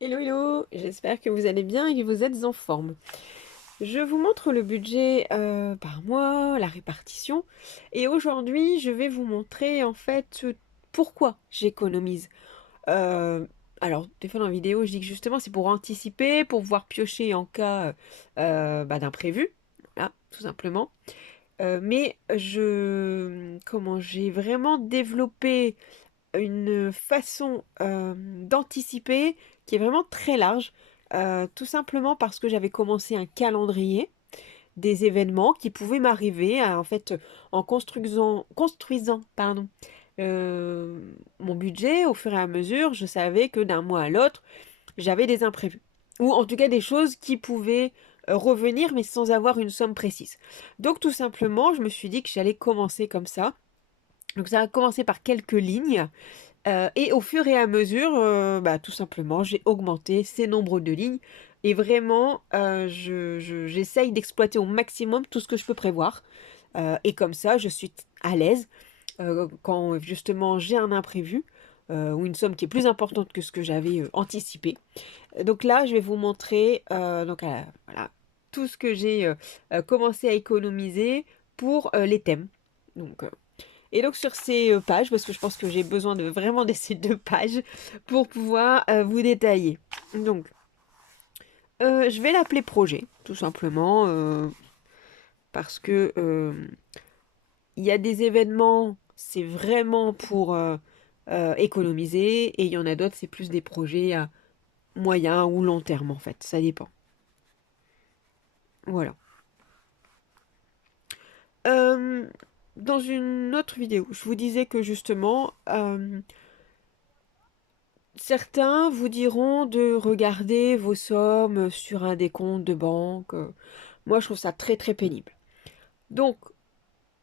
Hello hello, j'espère que vous allez bien et que vous êtes en forme. Je vous montre le budget par mois, la répartition, et aujourd'hui je vais vous montrer en fait pourquoi j'économise. Euh, alors des fois dans la vidéo je dis que justement c'est pour anticiper, pour pouvoir piocher en cas d'imprévu, voilà, tout simplement. Mais comment j'ai vraiment développé une façon d'anticiper qui est vraiment très large, tout simplement parce que j'avais commencé un calendrier des événements qui pouvaient m'arriver, en fait, en construisant pardon, mon budget au fur et à mesure, je savais que d'un mois à l'autre, j'avais des imprévus. Ou en tout cas des choses qui pouvaient revenir, mais sans avoir une somme précise. Donc tout simplement, je me suis dit que j'allais commencer comme ça. Donc ça a commencé par quelques lignes. Et au fur et à mesure, tout simplement, j'ai augmenté ces nombres de lignes. Et vraiment, j'essaye d'exploiter au maximum tout ce que je peux prévoir. Et comme ça, je suis à l'aise quand justement j'ai un imprévu ou une somme qui est plus importante que ce que j'avais anticipé. Donc là, je vais vous montrer voilà, tout ce que j'ai commencé à économiser pour les thèmes. Donc, et donc sur ces pages, parce que je pense que j'ai besoin de vraiment des sites de pages pour pouvoir vous détailler. Donc, je vais l'appeler projet, tout simplement, parce que il y a des événements, c'est vraiment pour économiser, et il y en a d'autres, c'est plus des projets à moyen ou long terme, en fait, ça dépend. Voilà. Euh, dans une autre vidéo, je vous disais que justement, certains vous diront de regarder vos sommes sur un décompte de banque. Moi, je trouve ça très très pénible. Donc,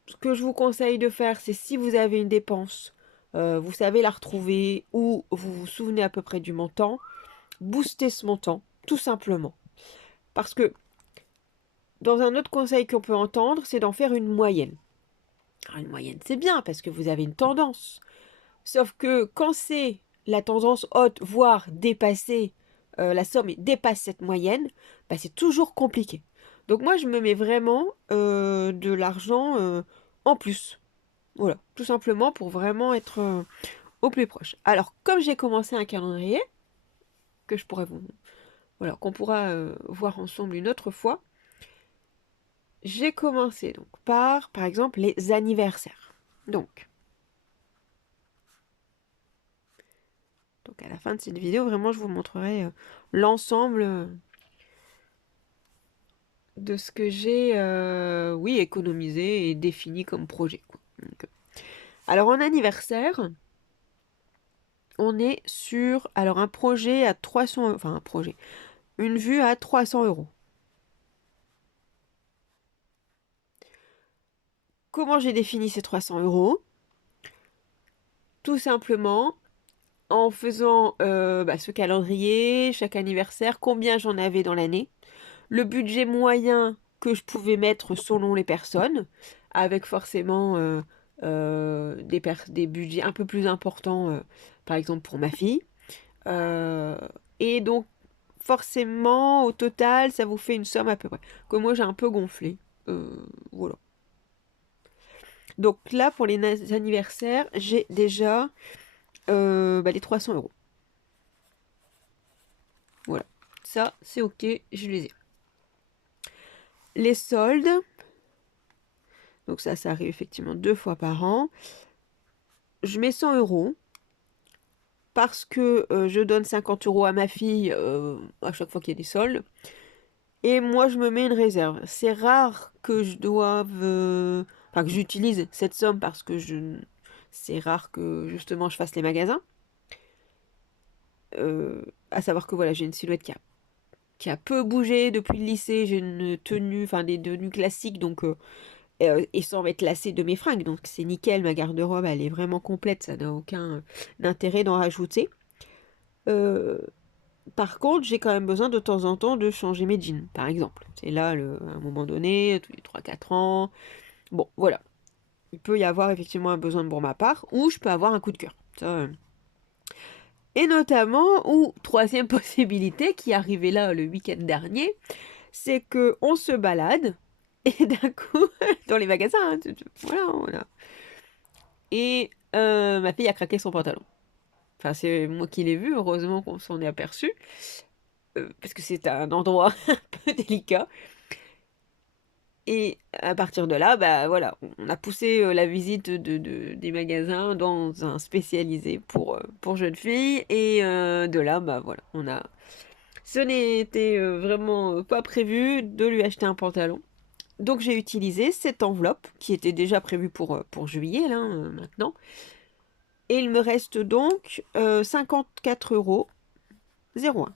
ce que je vous conseille de faire, c'est si vous avez une dépense, vous savez la retrouver ou vous vous souvenez à peu près du montant, boostez ce montant, tout simplement. Parce que dans un autre conseil qu'on peut entendre, c'est d'en faire une moyenne. Alors, une moyenne, c'est bien parce que vous avez une tendance. Sauf que quand c'est la tendance haute, voire dépassée, la somme dépasse cette moyenne, bah, c'est toujours compliqué. Donc moi, je me mets vraiment de l'argent en plus. Voilà, tout simplement pour vraiment être au plus proche. Alors, comme j'ai commencé un calendrier, que je pourrais vous... Voilà, qu'on pourra voir ensemble une autre fois, j'ai commencé donc par exemple, les anniversaires. Donc à la fin de cette vidéo, vraiment, je vous montrerai l'ensemble de ce que j'ai, oui, économisé et défini comme projet, quoi. Donc, alors en anniversaire, on est sur, alors un projet à 300, enfin un projet, une vue à 300 euros. Comment j'ai défini ces 300 euros? Tout simplement en faisant ce calendrier, chaque anniversaire, combien j'en avais dans l'année, le budget moyen que je pouvais mettre selon les personnes, avec forcément des budgets un peu plus importants, par exemple pour ma fille. Euh, et donc, forcément, au total, ça vous fait une somme à peu près. Que moi, j'ai un peu gonflé. Voilà. Donc là, pour les anniversaires, j'ai déjà les 300 euros. Voilà. Ça, c'est ok, je les ai. Les soldes, donc ça arrive effectivement 2 fois par an. Je mets 100 euros parce que je donne 50 euros à ma fille à chaque fois qu'il y a des soldes. Et moi, je me mets une réserve. C'est rare que je doive... enfin, que j'utilise cette somme parce que c'est rare que justement je fasse les magasins. À savoir que voilà, j'ai une silhouette qui a peu bougé depuis le lycée. J'ai une tenue, enfin des tenues classiques, donc et sans mettre lacets de mes fringues. Donc c'est nickel, ma garde-robe, elle est vraiment complète. Ça n'a aucun intérêt d'en rajouter. Euh, Par contre, j'ai quand même besoin de temps en temps de changer mes jeans, par exemple. C'est là, à un moment donné, tous les 3 4 ans. Bon, voilà. Il peut y avoir effectivement un besoin pour ma part, ou je peux avoir un coup de cœur. Ça, Et notamment, ou troisième possibilité qui est arrivée là le week-end dernier, c'est que on se balade et d'un coup, dans les magasins, hein, voilà, voilà. Et ma fille a craqué son pantalon. Enfin, c'est moi qui l'ai vu, heureusement qu'on s'en est aperçu, parce que c'est un endroit un peu délicat. Et à partir de là, bah voilà, on a poussé la visite des magasins dans un spécialisé pour jeunes filles. Et de là, bah voilà, ce n'était vraiment pas prévu de lui acheter un pantalon. Donc j'ai utilisé cette enveloppe qui était déjà prévue pour juillet, là, maintenant. Et il me reste donc 54,01 €,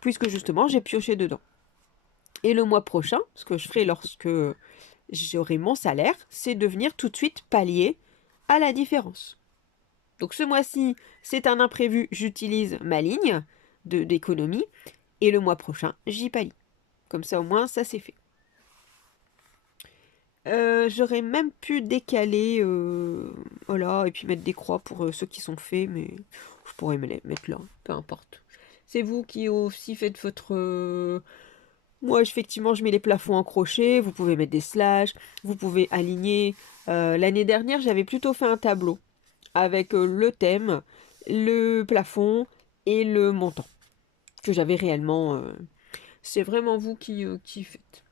puisque justement j'ai pioché dedans. Et le mois prochain, ce que je ferai lorsque j'aurai mon salaire, c'est de venir tout de suite pallier à la différence. Donc ce mois-ci, c'est un imprévu, j'utilise ma ligne d'économie, et le mois prochain, j'y pallie. Comme ça au moins, ça c'est fait. J'aurais même pu décaler, voilà, et puis mettre des croix pour ceux qui sont faits, mais je pourrais me les mettre là, peu importe. C'est vous qui aussi faites votre... Moi, effectivement, je mets les plafonds en crochet, vous pouvez mettre des slash, vous pouvez aligner. L'année dernière, j'avais plutôt fait un tableau avec le thème, le plafond et le montant que j'avais réellement. C'est vraiment vous qui faites.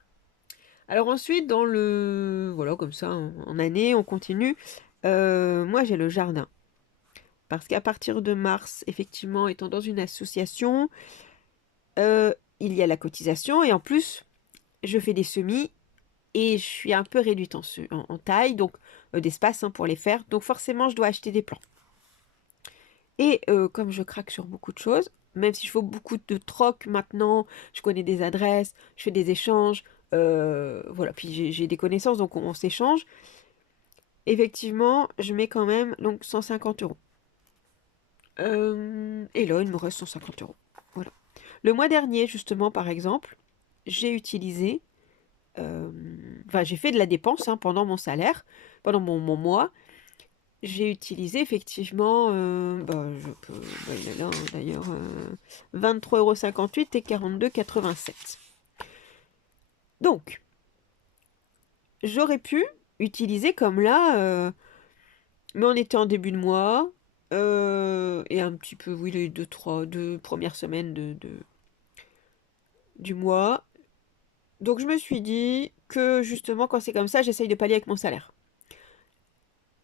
Alors ensuite, dans le... Voilà, comme ça, en année, on continue. Moi, j'ai le jardin. Parce qu'à partir de mars, effectivement, étant dans une association, il y a la cotisation. Et en plus, je fais des semis et je suis un peu réduite en taille, donc d'espace hein, pour les faire. Donc forcément, je dois acheter des plants. Et comme je craque sur beaucoup de choses, même si je fais beaucoup de troc maintenant, je connais des adresses, je fais des échanges, voilà, puis j'ai des connaissances, donc on s'échange. Effectivement, je mets quand même donc 150 €. Et là, il me reste 150 €. Voilà. Le mois dernier, justement, par exemple, j'ai utilisé, enfin, j'ai fait de la dépense hein, pendant mon salaire, pendant mon mois. J'ai utilisé effectivement, bah, il est là hein, d'ailleurs, 23,58 € et 42,87 €. Donc, j'aurais pu utiliser comme là, mais on était en début de mois, et un petit peu, oui, les deux premières semaines du mois. Donc je me suis dit que justement quand c'est comme ça, j'essaye de pallier avec mon salaire.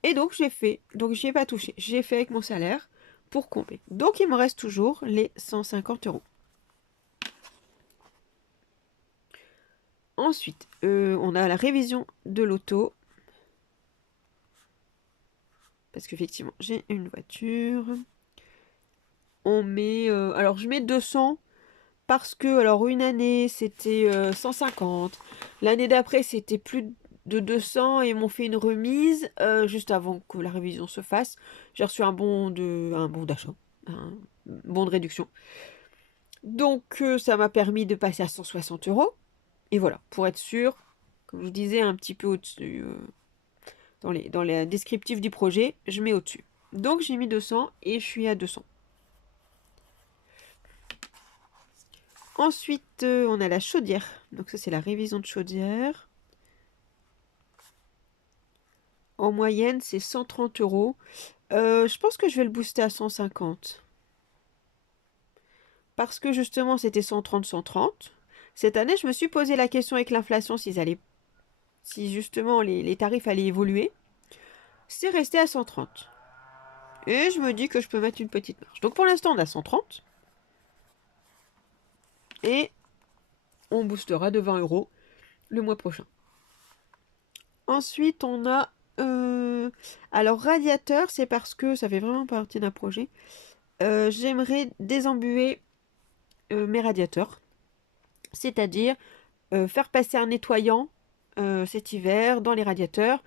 Et donc j'ai fait, donc j'y ai pas touché, j'ai fait avec mon salaire pour combler. Donc il me reste toujours les 150 €. Ensuite, on a la révision de l'auto. Parce qu'effectivement, j'ai une voiture. On met... alors je mets 200 parce que, alors une année, c'était 150. L'année d'après, c'était plus de 200 et ils m'ont fait une remise juste avant que la révision se fasse. J'ai reçu un bon d'achat, un bon de réduction. Donc ça m'a permis de passer à 160 €. Et voilà, pour être sûr, comme je vous disais, un petit peu au-dessus, dans les descriptifs du projet, je mets au-dessus. Donc j'ai mis 200 et je suis à 200. Ensuite, on a la chaudière. Donc ça, c'est la révision de chaudière. En moyenne, c'est 130 €. Je pense que je vais le booster à 150. Parce que justement, c'était 130, 130. Cette année, je me suis posé la question avec l'inflation si justement les tarifs allaient évoluer. C'est resté à 130. Et je me dis que je peux mettre une petite marge. Donc pour l'instant, on a 130. Et on boostera de 20 € le mois prochain. Ensuite, on a... alors, radiateur, c'est parce que ça fait vraiment partie d'un projet. J'aimerais désembuer mes radiateurs. C'est-à-dire faire passer un nettoyant cet hiver dans les radiateurs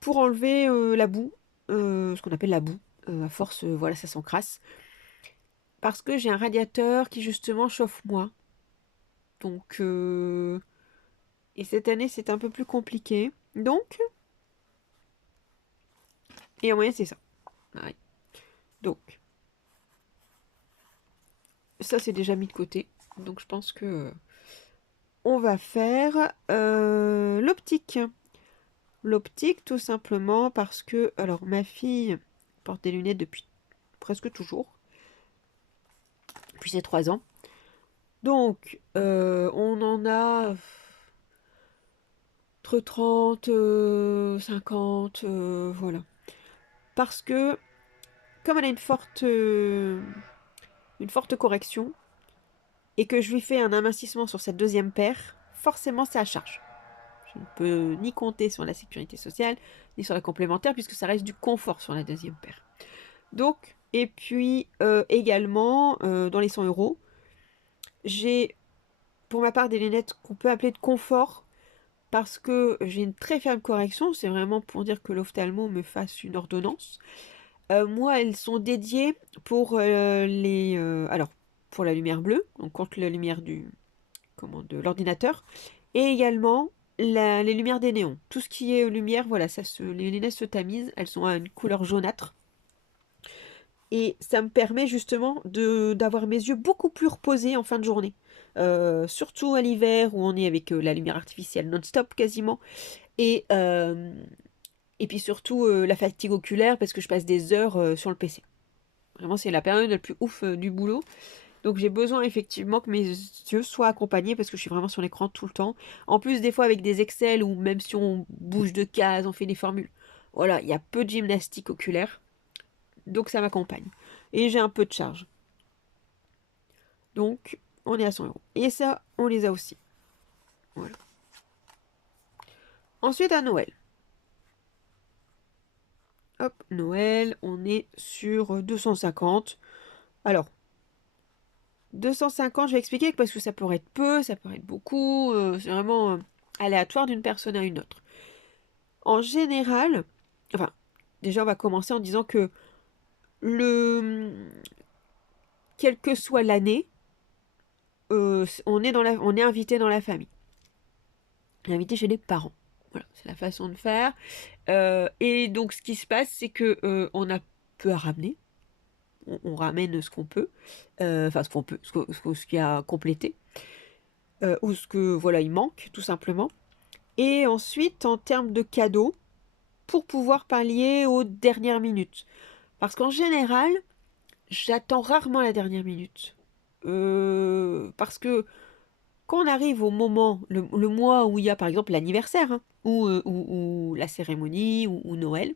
pour enlever la boue, ce qu'on appelle la boue. À force, voilà, ça s'encrasse. Parce que j'ai un radiateur qui justement chauffe moins. Donc, et cette année, c'est un peu plus compliqué. Donc, et en moyenne, c'est ça. Ouais. Donc, ça c'est déjà mis de côté. Donc je pense que on va faire l'optique. L'optique tout simplement parce que, alors ma fille porte des lunettes depuis presque toujours, depuis ses 3 ans. Donc on en a entre 30, 50, voilà. Parce que comme elle a une forte correction, et que je lui fais un amincissement sur cette deuxième paire, forcément c'est à charge. Je ne peux ni compter sur la sécurité sociale, ni sur la complémentaire, puisque ça reste du confort sur la deuxième paire. Donc, et puis également, dans les 100 euros, j'ai pour ma part des lunettes qu'on peut appeler de confort, parce que j'ai une très faible correction, c'est vraiment pour dire que l'ophtalmo me fasse une ordonnance. Moi, elles sont dédiées pour alors, pour la lumière bleue, donc contre la lumière de l'ordinateur, et également les lumières des néons. Tout ce qui est lumière, voilà, les lunettes se tamisent, elles sont à une couleur jaunâtre. Et ça me permet justement d'avoir mes yeux beaucoup plus reposés en fin de journée. Surtout à l'hiver où on est avec la lumière artificielle non-stop quasiment. Et, euh, et puis surtout la fatigue oculaire parce que je passe des heures sur le PC. Vraiment, c'est la période la plus ouf du boulot. Donc j'ai besoin effectivement que mes yeux soient accompagnés parce que je suis vraiment sur l'écran tout le temps. En plus, des fois avec des Excel ou même si on bouge de cases, on fait des formules. Voilà, il y a peu de gymnastique oculaire. Donc ça m'accompagne. Et j'ai un peu de charge. Donc on est à 100 euros. Et ça, on les a aussi. Voilà. Ensuite à Noël. Hop, Noël, on est sur 250. Alors, 250, je vais expliquer parce que ça pourrait être peu, ça pourrait être beaucoup. C'est vraiment aléatoire d'une personne à une autre. En général, enfin, déjà on va commencer en disant que le, quelle que soit l'année, on est invité dans la famille. On est invité chez les parents. Voilà, c'est la façon de faire. Et donc ce qui se passe, c'est que on a peu à ramener. On ramène ce qu'on peut, enfin ce qu'on peut, ce qui a complété, ou ce que voilà il manque tout simplement. Et ensuite, en termes de cadeaux, pour pouvoir pallier aux dernières minutes. Parce qu'en général, j'attends rarement la dernière minute. Parce que quand on arrive au moment, le mois où il y a par exemple l'anniversaire, hein, ou la cérémonie, ou Noël,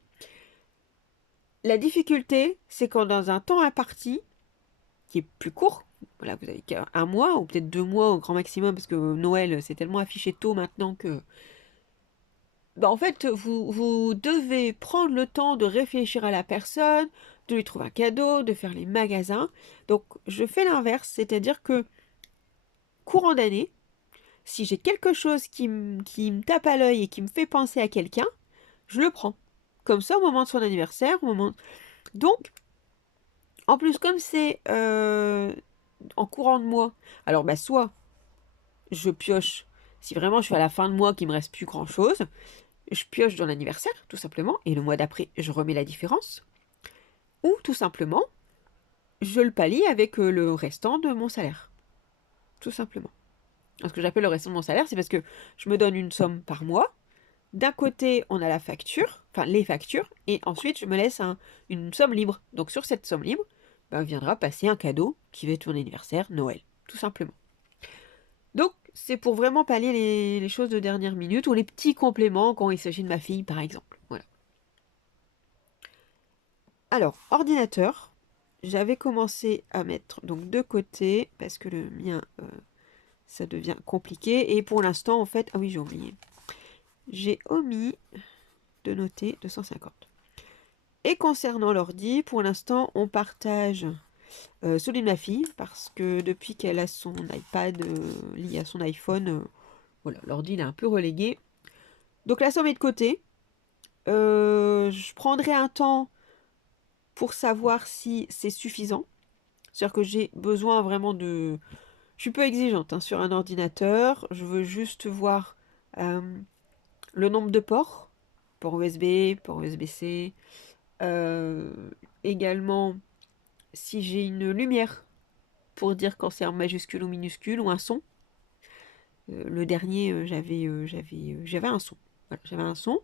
la difficulté, c'est quand dans un temps imparti, qui est plus court, voilà, vous avez qu'un mois, ou peut-être 2 mois au grand maximum, parce que Noël, c'est tellement affiché tôt maintenant que bah, en fait, vous devez prendre le temps de réfléchir à la personne, de lui trouver un cadeau, de faire les magasins. Donc, je fais l'inverse, c'est-à-dire que courant d'année, si j'ai quelque chose qui me tape à l'œil et qui me fait penser à quelqu'un, je le prends. Comme ça, au moment de son anniversaire, au moment... Donc, en plus, comme c'est en courant de mois, alors bah soit je pioche, si vraiment je suis à la fin de mois qu'il me reste plus grand-chose, je pioche dans l'anniversaire, tout simplement, et le mois d'après, je remets la différence. Ou tout simplement, je le pallie avec le restant de mon salaire. Tout simplement. Ce que j'appelle le restant de mon salaire, c'est parce que je me donne une somme par mois. D'un côté, on a la facture, enfin les factures, et ensuite je me laisse une somme libre. Donc sur cette somme libre, ben, viendra passer un cadeau qui va être ton anniversaire, Noël, tout simplement. Donc c'est pour vraiment pallier les choses de dernière minute ou les petits compléments quand il s'agit de ma fille par exemple. Voilà. Alors, ordinateur, j'avais commencé à mettre donc de côté parce que le mien, ça devient compliqué. Et pour l'instant, en fait, ah oui, j'ai oublié. J'ai omis de noter 250. Et concernant l'ordi, pour l'instant, on partage celui de ma fille parce que depuis qu'elle a son iPad lié à son iPhone, voilà, l'ordi il est un peu relégué. Donc la somme est de côté. Je prendrai un temps pour savoir si c'est suffisant. C'est-à-dire que j'ai besoin vraiment de... Je suis peu exigeante hein, sur un ordinateur. Je veux juste voir euh, le nombre de ports. Port USB, port USB-C. Également, si j'ai une lumière pour dire quand c'est en majuscule ou minuscule, ou un son. Le dernier, j'avais un son. Voilà, j'avais un son.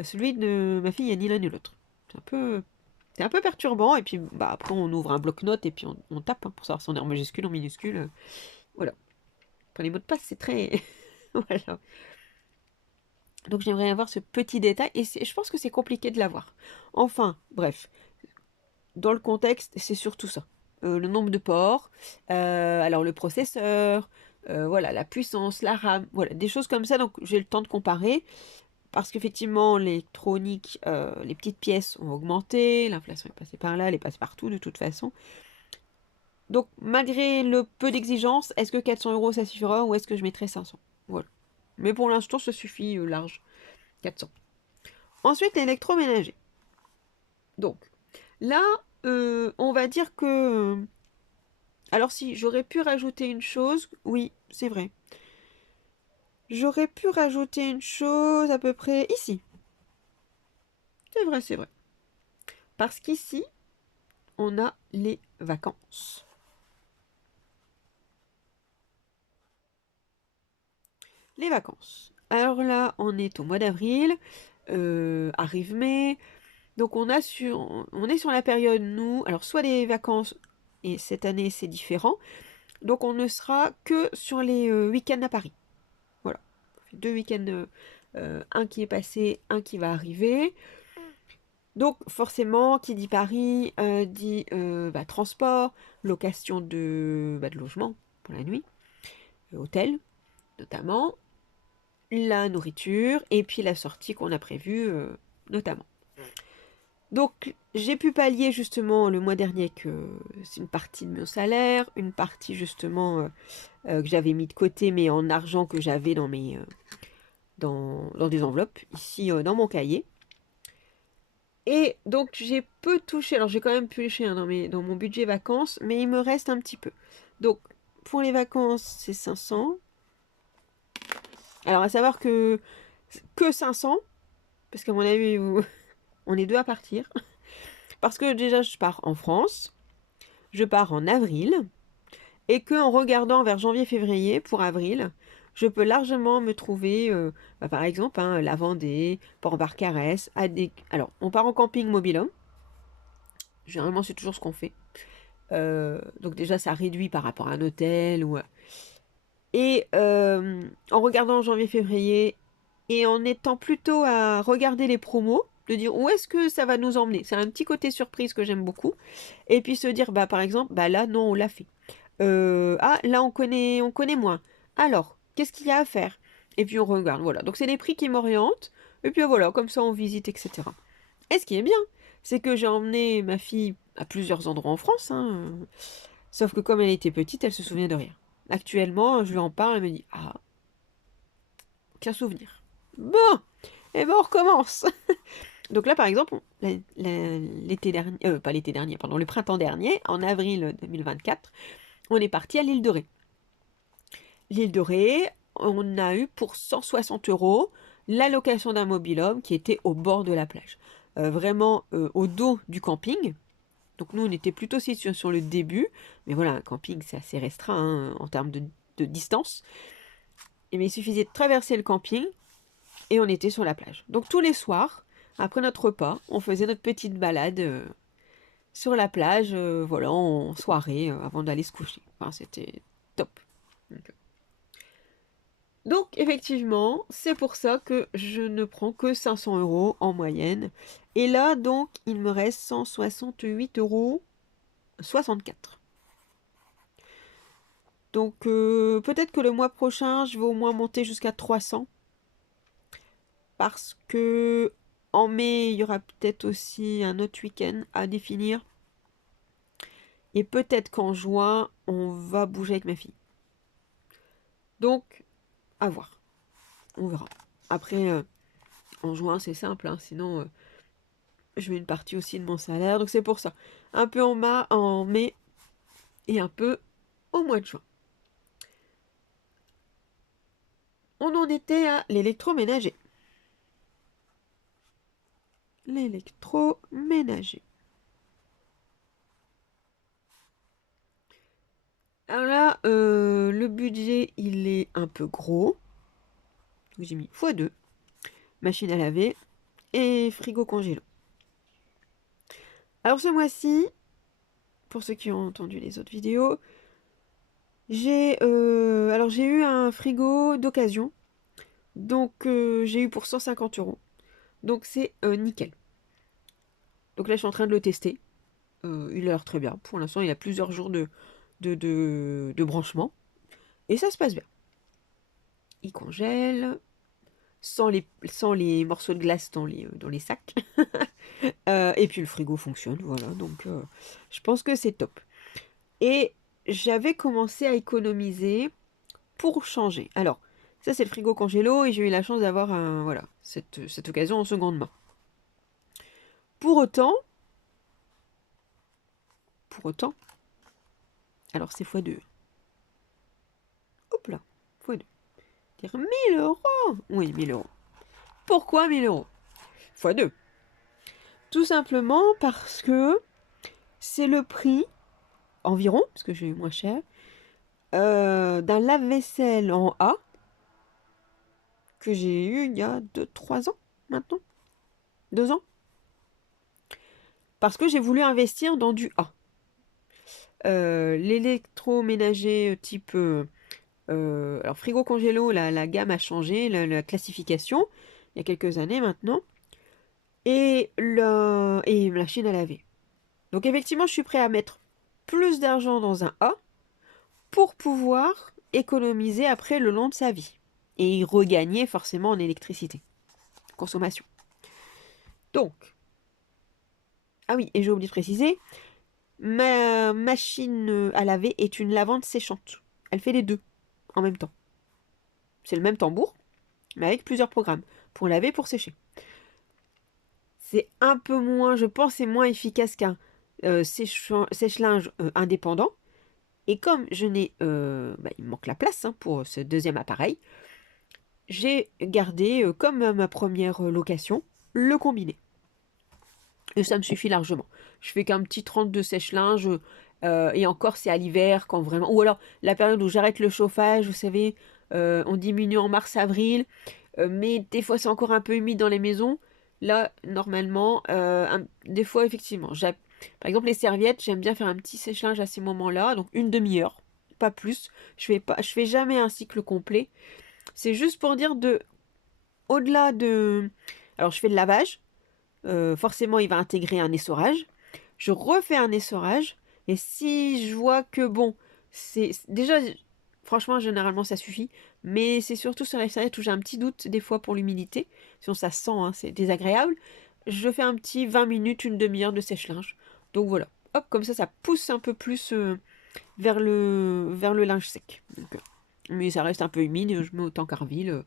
Celui de ma fille, il n'y a ni l'un ni l'autre. C'est un peu perturbant. Et puis bah, après, on ouvre un bloc-notes et puis on tape hein, pour savoir si on est en majuscule ou en minuscule. Voilà. Pour les mots de passe, c'est très... voilà. Donc j'aimerais avoir ce petit détail et je pense que c'est compliqué de l'avoir. Enfin, bref, dans le contexte, c'est surtout ça. Le nombre de ports, alors le processeur, voilà, la puissance, la RAM, voilà, des choses comme ça. Donc j'ai le temps de comparer parce qu'effectivement l'électronique, les petites pièces ont augmenté, l'inflation est passée par là, elle est passée partout de toute façon. Donc malgré le peu d'exigence, est-ce que 400 € ça suffira ou est-ce que je mettrai 500? Voilà. Mais pour l'instant, ça suffit large. 400. Ensuite, l'électroménager. Donc, là, on va dire que... Alors si, j'aurais pu rajouter une chose. Oui, c'est vrai. J'aurais pu rajouter une chose à peu près ici. C'est vrai, c'est vrai. Parce qu'ici, on a les vacances. Les vacances. Alors là, on est au mois d'avril. Arrive mai. Donc on est sur la période, nous, alors soit les vacances, et cette année c'est différent, donc on ne sera que sur les week-ends à Paris. Voilà, deux week-ends, un qui est passé, un qui va arriver. Donc forcément, qui dit Paris, dit transport, location de logement pour la nuit, hôtel notamment, la nourriture, et puis la sortie qu'on a prévue notamment. Donc, j'ai pu pallier justement le mois dernier que c'est une partie de mon salaire, une partie justement que j'avais mis de côté, mais en argent que j'avais dans mes dans des enveloppes, ici dans mon cahier. Et donc, j'ai peu touché, alors j'ai quand même pioché hein, dans mon budget vacances, mais il me reste un petit peu. Donc, pour les vacances, c'est 500. Alors, à savoir que 500, parce qu'à mon avis, on est deux à partir. Parce que déjà, je pars en France. Je pars en avril et que en regardant vers janvier-février pour avril, je peux largement me trouver, par exemple, hein, la Vendée, Port-Barcarès, alors on part en camping mobil-home. Généralement, c'est toujours ce qu'on fait. Donc déjà, ça réduit par rapport à un hôtel et en regardant janvier-février et en étant plutôt à regarder les promos, de dire où est-ce que ça va nous emmener. C'est un petit côté surprise que j'aime beaucoup. Et puis se dire, bah par exemple, bah là non, on l'a fait. Ah, là, on connaît moins. Alors, qu'est-ce qu'il y a à faire? Et puis on regarde, voilà. Donc c'est les prix qui m'orientent. Et puis voilà, comme ça on visite, etc. Et ce qui est bien, c'est que j'ai emmené ma fille à plusieurs endroits en France, hein. Sauf que comme elle était petite, elle se souvient de rien. Actuellement, je lui en parle, elle me dit, ah, aucun souvenir. Bon, et ben on recommence. Donc là, par exemple, l'été dernier, pas l'été dernier, pardon, le printemps dernier, en avril 2024, on est parti à l'île de Ré. L'île de Ré, on a eu pour 160 € la location d'un mobil-home qui était au bord de la plage. Vraiment au dos du camping. Donc nous, on était plutôt situés sur le début. Mais voilà, un camping, c'est assez restreint hein, en termes de distance. Et mais il suffisait de traverser le camping et on était sur la plage. Donc tous les soirs, après notre repas, on faisait notre petite balade sur la plage, voilà, en soirée, avant d'aller se coucher. Enfin, c'était top. Donc effectivement, c'est pour ça que je ne prends que 500 € en moyenne. Et là, donc, il me reste 168,64 €. Donc peut-être que le mois prochain, je vais au moins monter jusqu'à 300. Parce que en mai, il y aura peut-être aussi un autre week-end à définir. Et peut-être qu'en juin, on va bouger avec ma fille. Donc, à voir. On verra. Après, en juin, c'est simple, hein, sinon... je mets une partie aussi de mon salaire, donc c'est pour ça. Un peu en mai et un peu au mois de juin. On en était à l'électroménager. L'électroménager. le budget, il est un peu gros. J'ai mis x2, machine à laver et frigo congélo. Alors ce mois-ci, pour ceux qui ont entendu les autres vidéos, j'ai eu un frigo d'occasion. Donc j'ai eu pour 150 €. Donc c'est nickel. Donc là je suis en train de le tester. Il a l'air très bien. Pour l'instant il a plusieurs jours de branchement. Et ça se passe bien. Il congèle. Sans les morceaux de glace dans les sacs. Et puis le frigo fonctionne, voilà. Donc je pense que c'est top. Et j'avais commencé à économiser pour changer. Alors, ça c'est le frigo congélo et j'ai eu la chance d'avoir voilà, cette occasion en seconde main. Pour autant, alors c'est x2. Hop là, x2. Dire 1000 €. Oui, 1000 €. Pourquoi 1000 € x2? Tout simplement parce que c'est le prix, environ, parce que j'ai eu moins cher, d'un lave-vaisselle en A que j'ai eu il y a 2-3 ans maintenant. 2 ans. Parce que j'ai voulu investir dans du A. L'électroménager type... alors frigo congélo, la gamme a changé, la classification, il y a quelques années maintenant. Et machine à laver. Donc effectivement, je suis prêt à mettre plus d'argent dans un A pour pouvoir économiser après le long de sa vie. Et y regagner forcément en électricité. Consommation. Donc, ah oui, et j'ai oublié de préciser, ma machine à laver est une lavande séchante. Elle fait les deux en même temps. C'est le même tambour, mais avec plusieurs programmes. Pour laver, pour sécher. C'est un peu moins, je pense, c'est moins efficace qu'un sèche-linge indépendant. Et comme je n'ai... il me manque la place pour ce deuxième appareil, j'ai gardé, comme à ma première location, le combiné. Et ça me suffit largement. Je fais qu'un petit 32 sèche-linge, et encore c'est à l'hiver, quand vraiment... Ou alors la période où j'arrête le chauffage, vous savez, on diminue en mars-avril, mais des fois c'est encore un peu humide dans les maisons. Là, normalement, des fois, effectivement, par exemple, les serviettes, j'aime bien faire un petit sèche-linge à ces moments-là, donc une demi-heure, pas plus. Je fais jamais un cycle complet. C'est juste pour dire au-delà de... Alors, je fais le lavage. Forcément, il va intégrer un essorage. Je refais un essorage. Et si je vois que, bon, c'est... Déjà, franchement, généralement, ça suffit. Mais c'est surtout sur les serviettes où j'ai un petit doute, des fois, pour l'humidité. Sinon, ça sent, c'est désagréable. Je fais un petit 20 minutes, une demi-heure de sèche-linge. Donc voilà. Hop, comme ça pousse un peu plus vers le linge sec. Donc, mais ça reste un peu humide. Je mets autant qu'Arville.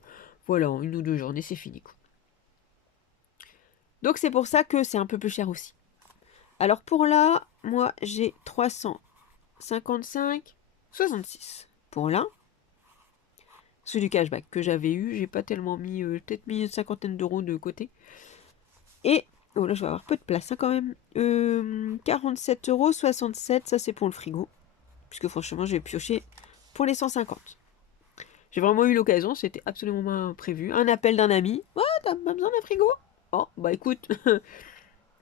Voilà, en 1 ou 2 journées, c'est fini, quoi. Donc c'est pour ça que c'est un peu plus cher aussi. Alors pour là, moi j'ai 355,66 pour là. C'est du cashback que j'avais eu. J'ai pas tellement mis, peut-être mis une cinquantaine d'euros de côté. Et, oh là je vais avoir peu de place quand même. 47,67 €, ça c'est pour le frigo. Puisque franchement j'ai pioché pour les 150. J'ai vraiment eu l'occasion, c'était absolument pas prévu. Un appel d'un ami. Ouais, t'as pas besoin d'un frigo? Oh, bah écoute, il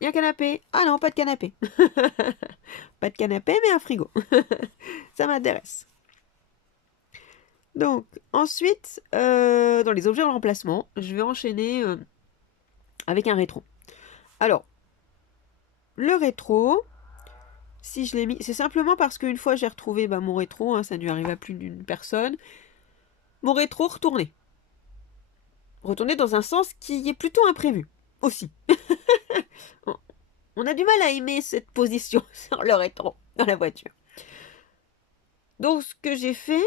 y a un canapé. Ah non, pas de canapé. Pas de canapé, mais un frigo. Ça m'intéresse. Donc, ensuite, dans les objets de remplacement, je vais enchaîner avec un rétro. Alors, le rétro, si je l'ai mis, c'est simplement parce qu'une fois j'ai retrouvé mon rétro, ça dû arriver à plus d'une personne. Mon rétro retourné. Retourné dans un sens qui est plutôt imprévu, aussi. On a du mal à aimer cette position sur le rétro dans la voiture. Donc, ce que j'ai fait,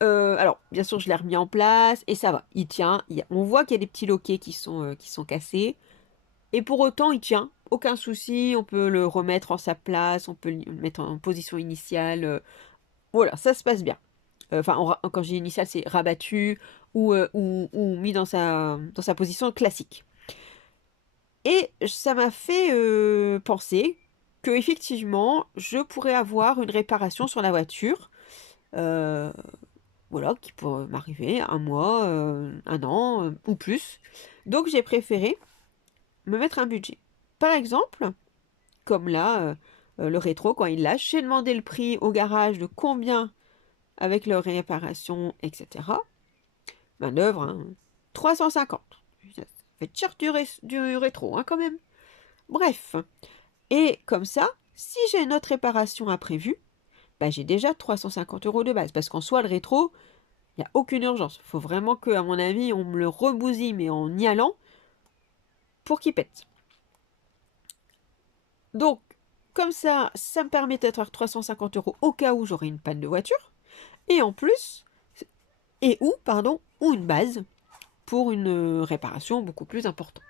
alors, bien sûr, je l'ai remis en place et ça va, il tient. On voit qu'il y a des petits loquets qui sont cassés. Et pour autant, il tient. Aucun souci, on peut le remettre en sa place, on peut le mettre en position initiale. Voilà, ça se passe bien. Enfin, quand je dis initiale, c'est rabattu ou mis dans sa position classique. Et ça m'a fait penser que effectivement, je pourrais avoir une réparation sur la voiture euh, voilà, qui pourrait m'arriver un mois, un an ou plus. Donc j'ai préféré me mettre un budget. Par exemple, comme là, le rétro, quand il lâche, j'ai demandé le prix au garage de combien avec leur réparation, etc. Manœuvre, hein, 350. Ça fait cher du rétro, hein, quand même. Bref. Et comme ça, si j'ai une autre réparation imprévue, bah, j'ai déjà 350 € de base. Parce qu'en soi, le rétro, il n'y a aucune urgence. Il faut vraiment que, à mon avis, on me le rebousille, mais en y allant, pour qu'il pète. Donc, comme ça me permet d'être 350 € au cas où j'aurai une panne de voiture. Et en plus, ou une base pour une réparation beaucoup plus importante.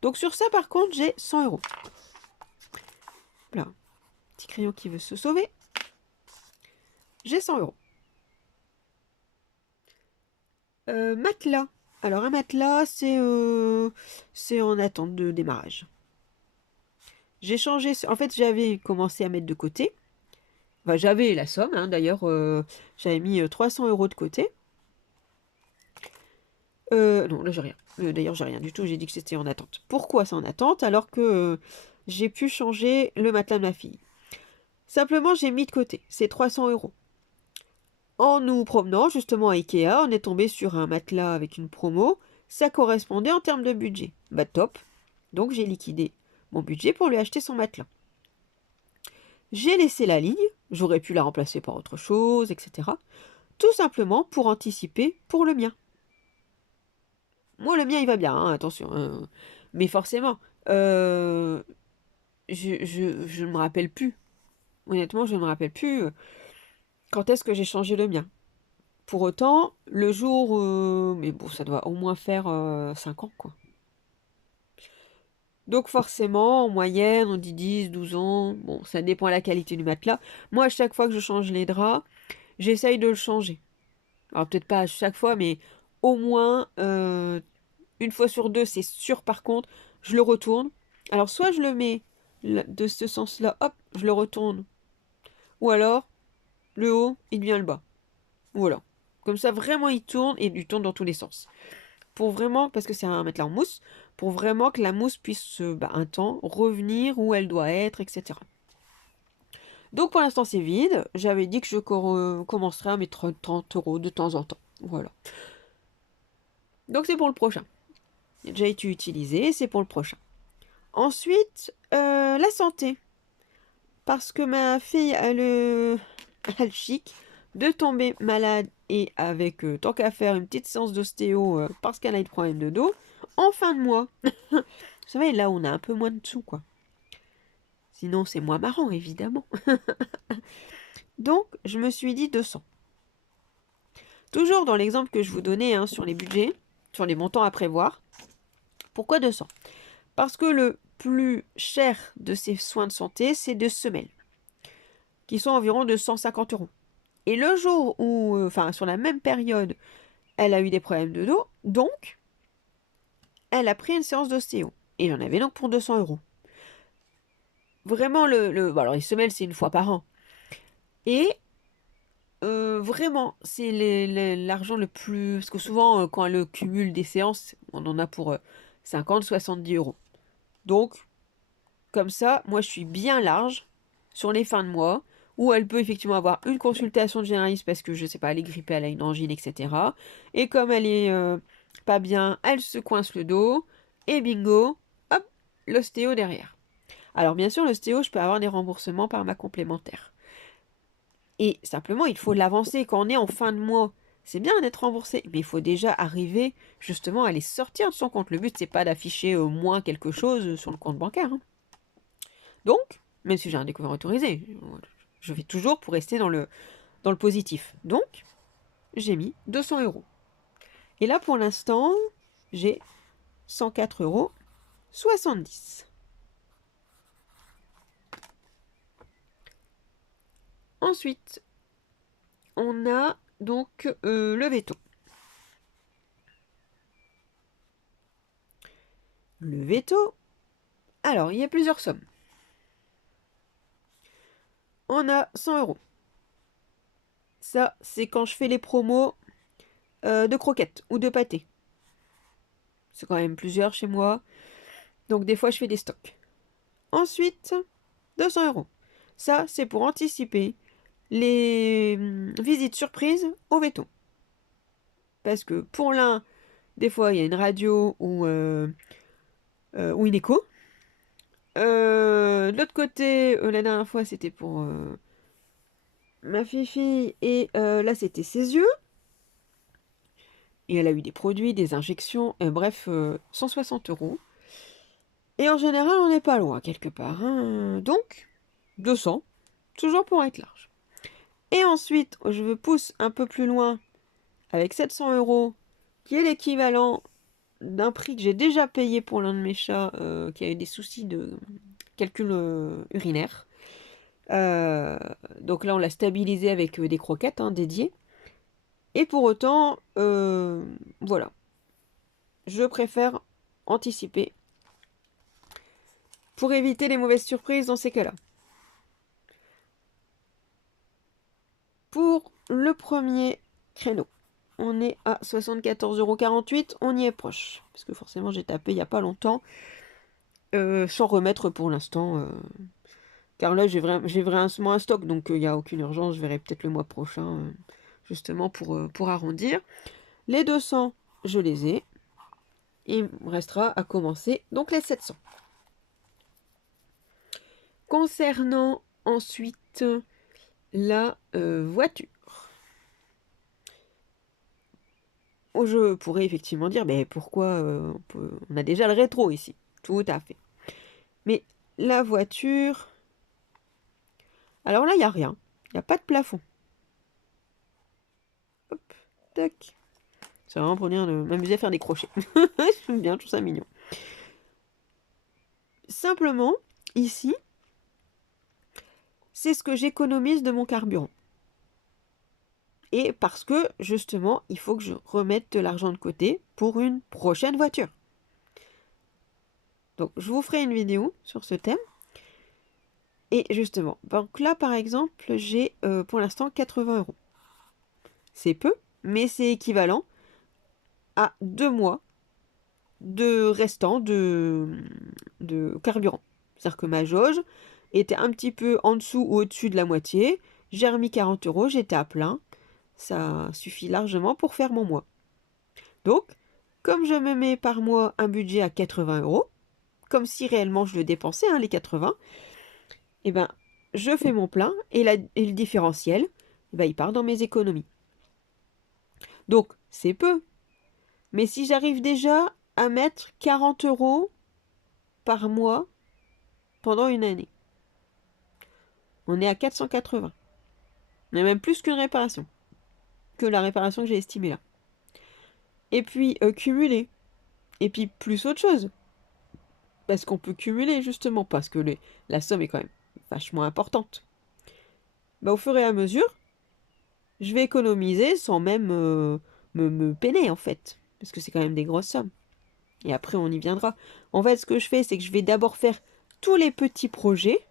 Donc sur ça, par contre, j'ai 100 €. Là, petit crayon qui veut se sauver. J'ai 100 €. Matelas. Alors un matelas, c'est en attente de démarrage. J'ai changé, en fait j'avais commencé à mettre de côté. Enfin, j'avais la somme, hein, d'ailleurs j'avais mis 300 € de côté. Non, là j'ai rien. D'ailleurs j'ai rien du tout, j'ai dit que c'était en attente. Pourquoi c'est en attente alors que j'ai pu changer le matelas de ma fille? Simplement j'ai mis de côté, c'est 300 €. En nous promenant justement à Ikea, on est tombé sur un matelas avec une promo. Ça correspondait en termes de budget. Bah top. Donc j'ai liquidé mon budget pour lui acheter son matelas. J'ai laissé la ligne, j'aurais pu la remplacer par autre chose, etc. Tout simplement pour anticiper pour le mien. Moi le mien il va bien, hein, attention. Mais forcément, je ne me rappelle plus. Honnêtement, je ne me rappelle plus quand est-ce que j'ai changé le mien. Pour autant, le jour, mais bon, ça doit au moins faire 5 ans, quoi. Donc forcément, en moyenne, on dit 10, 12 ans. Bon, ça dépend de la qualité du matelas. Moi, à chaque fois que je change les draps, j'essaye de le changer. Alors peut-être pas à chaque fois, mais au moins une fois sur deux, c'est sûr par contre, je le retourne. Alors soit je le mets de ce sens-là, hop, je le retourne. Ou alors, le haut, il devient le bas. Voilà. Comme ça, vraiment, il tourne dans tous les sens. Pour vraiment, parce que c'est un matelas en mousse, pour vraiment que la mousse puisse, un temps, revenir où elle doit être, etc. Donc pour l'instant c'est vide, j'avais dit que je commencerai à mettre 30 € de temps en temps. Voilà. Donc c'est pour le prochain. Il a déjà été utilisé, c'est pour le prochain. Ensuite, la santé. Parce que ma fille a le chic de tomber malade et avec tant qu'à faire une petite séance d'ostéo parce qu'elle a des problèmes de dos en fin de mois. Vous savez, là on a un peu moins de sous quoi. Sinon c'est moins marrant évidemment. Donc je me suis dit 200. Toujours dans l'exemple que je vous donnais hein, sur les budgets, sur les montants à prévoir. Pourquoi 200? Parce que le plus cher de ces soins de santé, c'est de semelles, qui sont environ de 150 €. Et le jour où, sur la même période, elle a eu des problèmes de dos, donc, elle a pris une séance d'ostéo. Et j'en avais donc pour 200 €. Vraiment, alors les semelles, c'est une fois par an. Et vraiment, c'est l'argent le plus... Parce que souvent, quand elle cumule des séances, on en a pour 50, 70 €. Donc, comme ça, moi, je suis bien large sur les fins de mois, où elle peut effectivement avoir une consultation de généraliste parce que, je sais pas, elle est grippée, elle a une angine, etc. Et comme elle est pas bien, elle se coince le dos, et bingo, hop, l'ostéo derrière. Alors bien sûr, l'ostéo, je peux avoir des remboursements par ma complémentaire. Et simplement, il faut l'avancer. Quand on est en fin de mois, c'est bien d'être remboursé, mais il faut déjà arriver justement à les sortir de son compte. Le but, c'est pas d'afficher moins quelque chose sur le compte bancaire. Hein. Donc, même si j'ai un découvert autorisé, je vais toujours pour rester dans le positif. Donc, j'ai mis 200 €. Et là, pour l'instant, j'ai 104,70 €. Ensuite, on a donc le veto. Le veto, alors, il y a plusieurs sommes. On a 100 €. Ça, c'est quand je fais les promos de croquettes ou de pâté. C'est quand même plusieurs chez moi. Donc des fois, je fais des stocks. Ensuite, 200 €. Ça, c'est pour anticiper les visites surprises au veto. Parce que pour l'un, des fois, il y a une radio ou une écho. De l'autre côté, la dernière fois, c'était pour ma fifi. Et là, c'était ses yeux. Et elle a eu des produits, des injections. Bref, 160 €. Et en général, on n'est pas loin, quelque part, hein. Donc, 200. Toujours pour être large. Et ensuite, je pousse un peu plus loin avec 700 €, qui est l'équivalent d'un prix que j'ai déjà payé pour l'un de mes chats qui a eu des soucis de calcul urinaire. Donc là, on l'a stabilisé avec des croquettes dédiées. Et pour autant, voilà, je préfère anticiper pour éviter les mauvaises surprises dans ces cas-là. Pour le premier créneau, on est à 74,48 €, on y est proche. Parce que forcément, j'ai tapé il n'y a pas longtemps, sans remettre pour l'instant. Car là, j'ai vraiment un stock, donc il n'y a aucune urgence. Je verrai peut-être le mois prochain, justement, pour arrondir. Les 200, je les ai. Il me restera à commencer, donc les 700. Concernant ensuite la voiture. Je pourrais effectivement dire, mais pourquoi on a déjà le rétro ici. Tout à fait. Mais la voiture... Alors là, il n'y a rien. Il n'y a pas de plafond. Hop, tac. C'est vraiment pour dire de m'amuser à faire des crochets. J'aime bien, je trouve ça mignon. Simplement, ici, c'est ce que j'économise de mon carburant. Et parce que, justement, il faut que je remette de l'argent de côté pour une prochaine voiture. Donc, je vous ferai une vidéo sur ce thème. Et justement, donc là, par exemple, j'ai pour l'instant 80 €. C'est peu, mais c'est équivalent à 2 mois de restant de carburant. C'est-à-dire que ma jauge était un petit peu en dessous ou au-dessus de la moitié. J'ai remis 40 €, j'étais à plein. Ça suffit largement pour faire mon mois. Donc, comme je me mets par mois un budget à 80 €, comme si réellement je le dépensais, les 80, eh ben, je fais mon plein et le différentiel, il part dans mes économies. Donc, c'est peu. Mais si j'arrive déjà à mettre 40 € par mois pendant une année, on est à 480. On est même plus qu'une réparation. Que la réparation que j'ai estimée là. Et puis, cumuler. Et puis, plus autre chose. Parce qu'on peut cumuler, justement, parce que la somme est quand même vachement importante. Au fur et à mesure, je vais économiser sans même me peiner, en fait. Parce que c'est quand même des grosses sommes. Et après, on y viendra. En fait, ce que je fais, c'est que je vais d'abord faire tous les petits projets.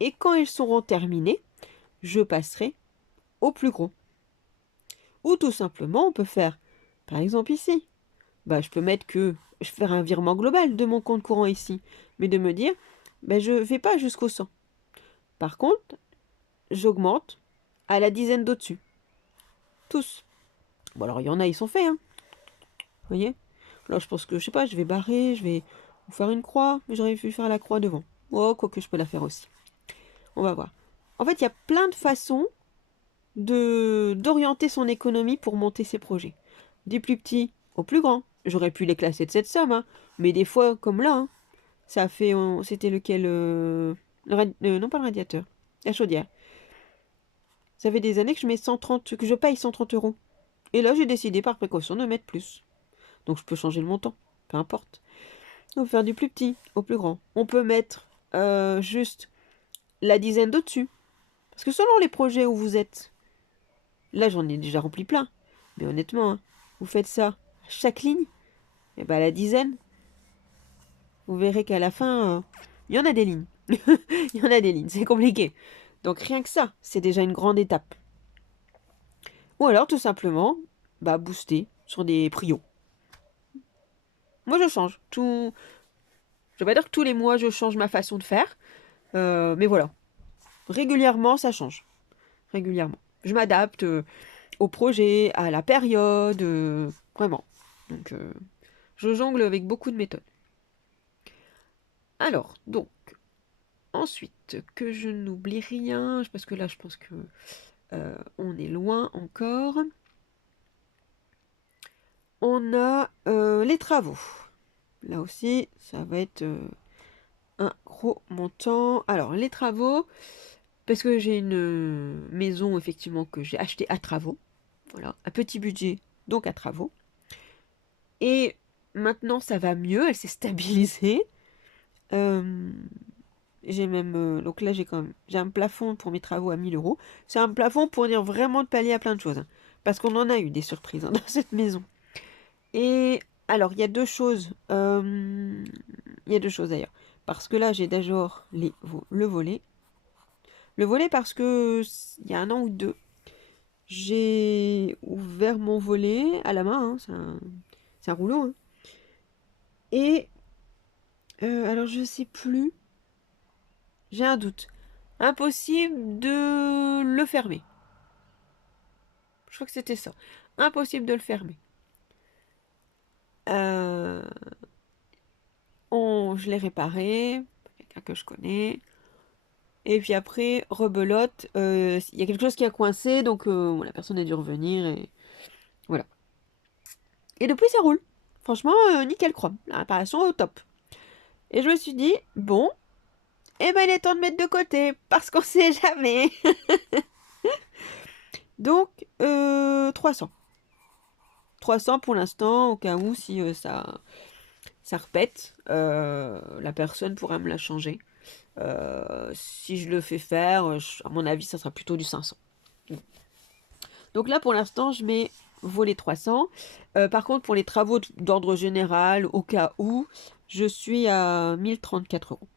Et quand ils seront terminés, je passerai au plus gros. Ou tout simplement, on peut faire, par exemple ici, je peux mettre que je vais faire un virement global de mon compte courant ici, mais de me dire, je ne vais pas jusqu'au 100. Par contre, j'augmente à la dizaine d'au-dessus. Tous. Bon, alors il y en a, ils sont faits, hein. Vous voyez? Là, je pense que, je sais pas, je vais barrer, je vais vous faire une croix, mais j'aurais pu faire la croix devant. Oh, quoique je peux la faire aussi. On va voir. En fait, il y a plein de façons d'orienter son économie pour monter ses projets. Des plus petits aux plus grands. J'aurais pu les classer de cette somme, hein, mais des fois, comme là, hein, ça fait... C'était lequel non, pas le radiateur. La chaudière. Ça fait des années que je paye 130 €. Et là, j'ai décidé par précaution de mettre plus. Donc, je peux changer le montant. Peu importe. On peut faire du plus petit au plus grand. On peut mettre juste la dizaine d'au-dessus. Parce que selon les projets où vous êtes, là, j'en ai déjà rempli plein. Mais honnêtement, hein, vous faites ça à chaque ligne, et la dizaine, vous verrez qu'à la fin, il y en a des lignes. Il y en a des lignes, c'est compliqué. Donc rien que ça, c'est déjà une grande étape. Ou alors tout simplement, bah, booster sur des prios. Moi je change. Je vais pas dire que tous les mois je change ma façon de faire, mais voilà. Régulièrement ça change. Régulièrement. Je m'adapte au projet, à la période, vraiment. Donc je jongle avec beaucoup de méthodes. Alors, donc, ensuite, que je n'oublie rien, parce que là je pense que on est loin encore. On a les travaux. Là aussi, ça va être un gros montant. Alors, les travaux, parce que j'ai une maison, effectivement, que j'ai achetée à travaux. Voilà, un petit budget, donc à travaux. Et maintenant, ça va mieux, elle s'est stabilisée. Euh, j'ai même... donc là, j'ai un plafond pour mes travaux à 1 000 euros. C'est un plafond pour dire vraiment de pallier à plein de choses, hein. Parce qu'on en a eu des surprises, hein, dans cette maison. Et alors, il y a deux choses. Il y a deux choses d'ailleurs. Parce que là, j'ai d'abord le volet. Le volet parce que il y a 1 an ou 2, j'ai ouvert mon volet à la main, hein, c'est un rouleau, hein. Et alors, je sais plus. J'ai un doute. Impossible de le fermer. Je crois que c'était ça. Impossible de le fermer. Euh, je l'ai réparé. Quelqu'un que je connais. Et puis après, rebelote, il y a quelque chose qui a coincé, donc la personne a dû revenir, et voilà. Et depuis, ça roule. Franchement, nickel chrome. La réparation au top. Et je me suis dit, bon, eh ben il est temps de mettre de côté, parce qu'on sait jamais. Donc, 300. 300 pour l'instant, au cas où, si ça repète, la personne pourra me la changer. Si je le fais faire, à mon avis, ça sera plutôt du 500. Donc là, pour l'instant, je mets volet 300. Par contre, pour les travaux d'ordre général, au cas où, je suis à 1 034 euros.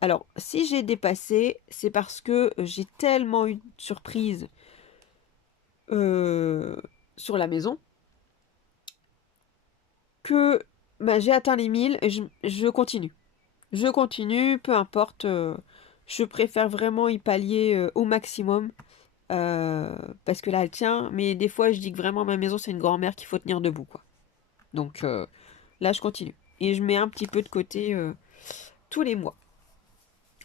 Alors, si j'ai dépassé, c'est parce que j'ai tellement eu de surprises sur la maison que bah, j'ai atteint les 1000 et je continue. Je continue, peu importe. Je préfère vraiment y pallier au maximum. Parce que là, elle tient. Mais des fois, je dis que vraiment, ma maison, c'est une grand-mère qu'il faut tenir debout, quoi. Donc là, je continue. Et je mets un petit peu de côté tous les mois.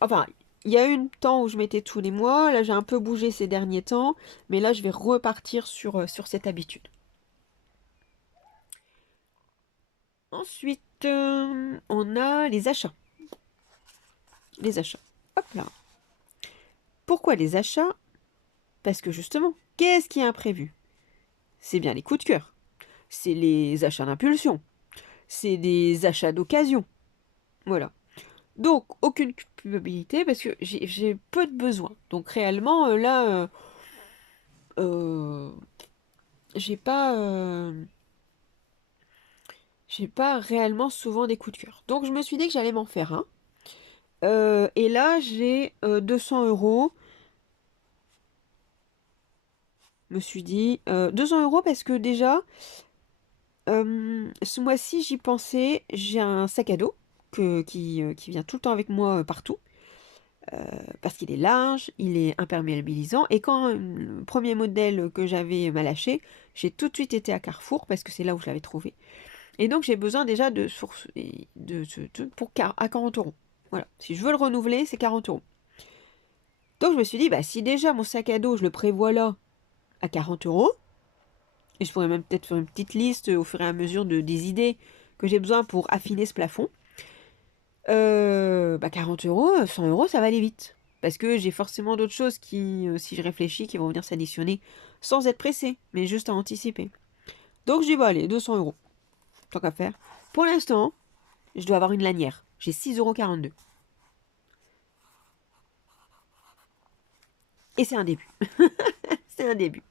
Enfin, il y a eu un temps où je mettais tous les mois. Là, j'ai un peu bougé ces derniers temps. Mais là, je vais repartir sur cette habitude. Ensuite, on a les achats. Les achats. Hop là. Pourquoi les achats? Parce que justement, qu'est-ce qui est imprévu? C'est bien les coups de cœur. C'est les achats d'impulsion. C'est des achats d'occasion. Voilà. Donc, aucune culpabilité parce que j'ai peu de besoins. Donc, réellement, là, euh, j'ai pas, j'ai pas réellement souvent des coups de cœur. Donc, je me suis dit que j'allais m'en faire un. Et là, j'ai 200 euros. Je me suis dit 200 euros parce que déjà, ce mois-ci, j'y pensais. J'ai un sac à dos qui vient tout le temps avec moi partout. Parce qu'il est large, il est imperméabilisant. Et quand le premier modèle que j'avais m'a lâché, j'ai tout de suite été à Carrefour parce que c'est là où je l'avais trouvé. Et donc j'ai besoin déjà de source à 40 euros. Voilà. Si je veux le renouveler, c'est 40 euros. Donc je me suis dit, bah, si déjà mon sac à dos, je le prévois là à 40 euros, et je pourrais même peut-être faire une petite liste au fur et à mesure des idées que j'ai besoin pour affiner ce plafond. Bah 40 euros, 100 euros, ça va aller vite. Parce que j'ai forcément d'autres choses qui, si je réfléchis, qui vont venir s'additionner sans être pressé, mais juste à anticiper. Donc je dis, bah allez, 200 euros. Tant qu'à faire. Pour l'instant, je dois avoir une lanière. J'ai 6,42 €. Et c'est un début. C'est un début.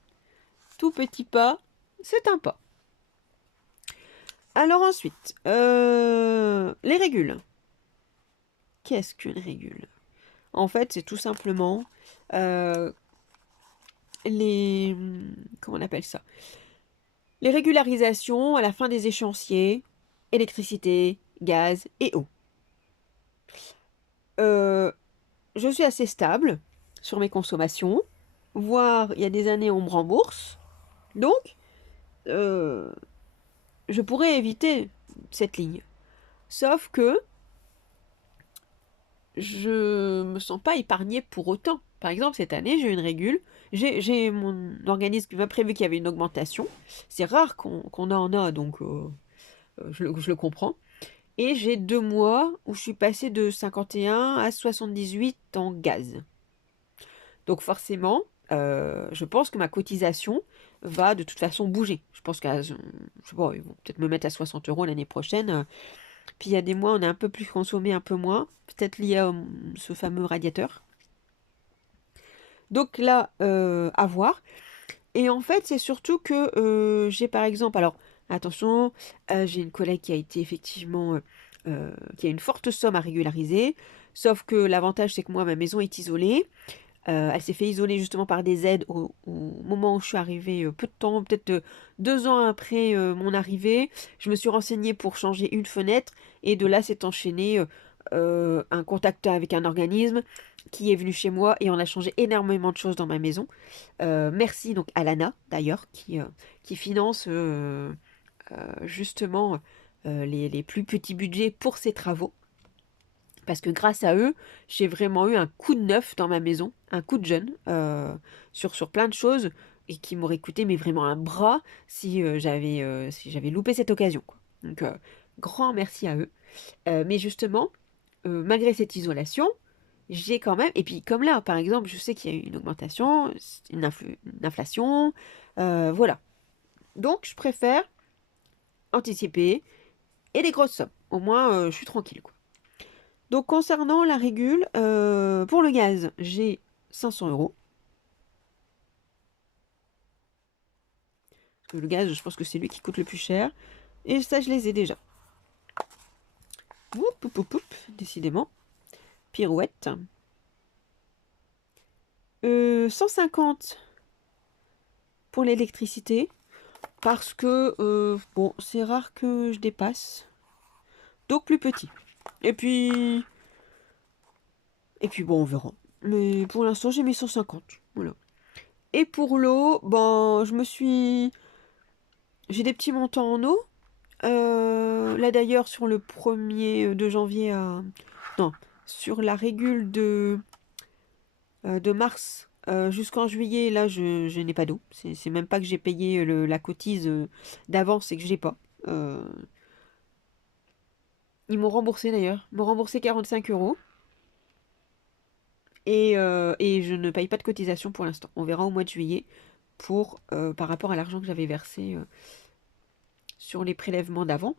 Tout petit pas, c'est un pas. Alors ensuite, les régules. Qu'est-ce qu'une régule? En fait, c'est tout simplement les... Comment on appelle ça? Les régularisations à la fin des échéanciers, électricité, gaz et eau. Euh, je suis assez stable sur mes consommations, voire il y a des années on me rembourse. Donc, euh, je pourrais éviter cette ligne. Sauf que je me sens pas épargnée pour autant. Par exemple, cette année, j'ai eu une régule. J'ai mon organisme qui m'a prévu qu'il y avait une augmentation. C'est rare qu'on en a, donc je le comprends. Et j'ai 2 mois où je suis passée de 51 à 78 en gaz. Donc forcément, je pense que ma cotisation va de toute façon bouger. Je pense je sais pas, ils vont peut-être me mettre à 60 euros l'année prochaine. Puis il y a des mois, on a un peu plus consommé, un peu moins. Peut-être lié à ce fameux radiateur. Donc là, à voir. Et en fait, c'est surtout que j'ai par exemple, alors attention, j'ai une collègue qui a été effectivement, qui a une forte somme à régulariser. Sauf que l'avantage, c'est que moi, ma maison est isolée. Elle s'est fait isoler justement par des aides au moment où je suis arrivée, peu de temps, peut-être 2 ans après mon arrivée. Je me suis renseignée pour changer une fenêtre et de là s'est enchaîné un contact avec un organisme qui est venu chez moi et on a changé énormément de choses dans ma maison. Merci donc à l'ANA d'ailleurs qui finance justement les plus petits budgets pour ces travaux. Parce que grâce à eux, j'ai vraiment eu un coup de neuf dans ma maison, un coup de jeune sur plein de choses et qui m'aurait coûté mais vraiment un bras si j'avais loupé cette occasion, quoi. Donc grand merci à eux. Mais justement, malgré cette isolation, j'ai quand même, et puis comme là par exemple, je sais qu'il y a eu une augmentation, une inflation, voilà. Donc je préfère anticiper et des grosses sommes. Au moins je suis tranquille, quoi. Donc concernant la régule, pour le gaz, j'ai 500 euros. Parce que le gaz, je pense que c'est lui qui coûte le plus cher. Et ça, je les ai déjà. Oup, oup, oup, oup, décidément. Pirouette. 150 pour l'électricité. Parce que, bon, c'est rare que je dépasse. Donc plus petit. Et puis... Et puis bon, on verra. Mais pour l'instant, j'ai mis 150. Voilà. Et pour l'eau, bon, j'ai des petits montants en eau. Là d'ailleurs, sur le 1er de janvier Non, sur la régule de mars jusqu'en juillet, là, je n'ai pas d'eau. C'est même pas que j'ai payé la cotise d'avant, c'est que je l'ai pas. Euh, Ils m'ont remboursé d'ailleurs. Ils m'ont remboursé 45 euros. Et je ne paye pas de cotisation pour l'instant. On verra au mois de juillet par rapport à l'argent que j'avais versé sur les prélèvements d'avant.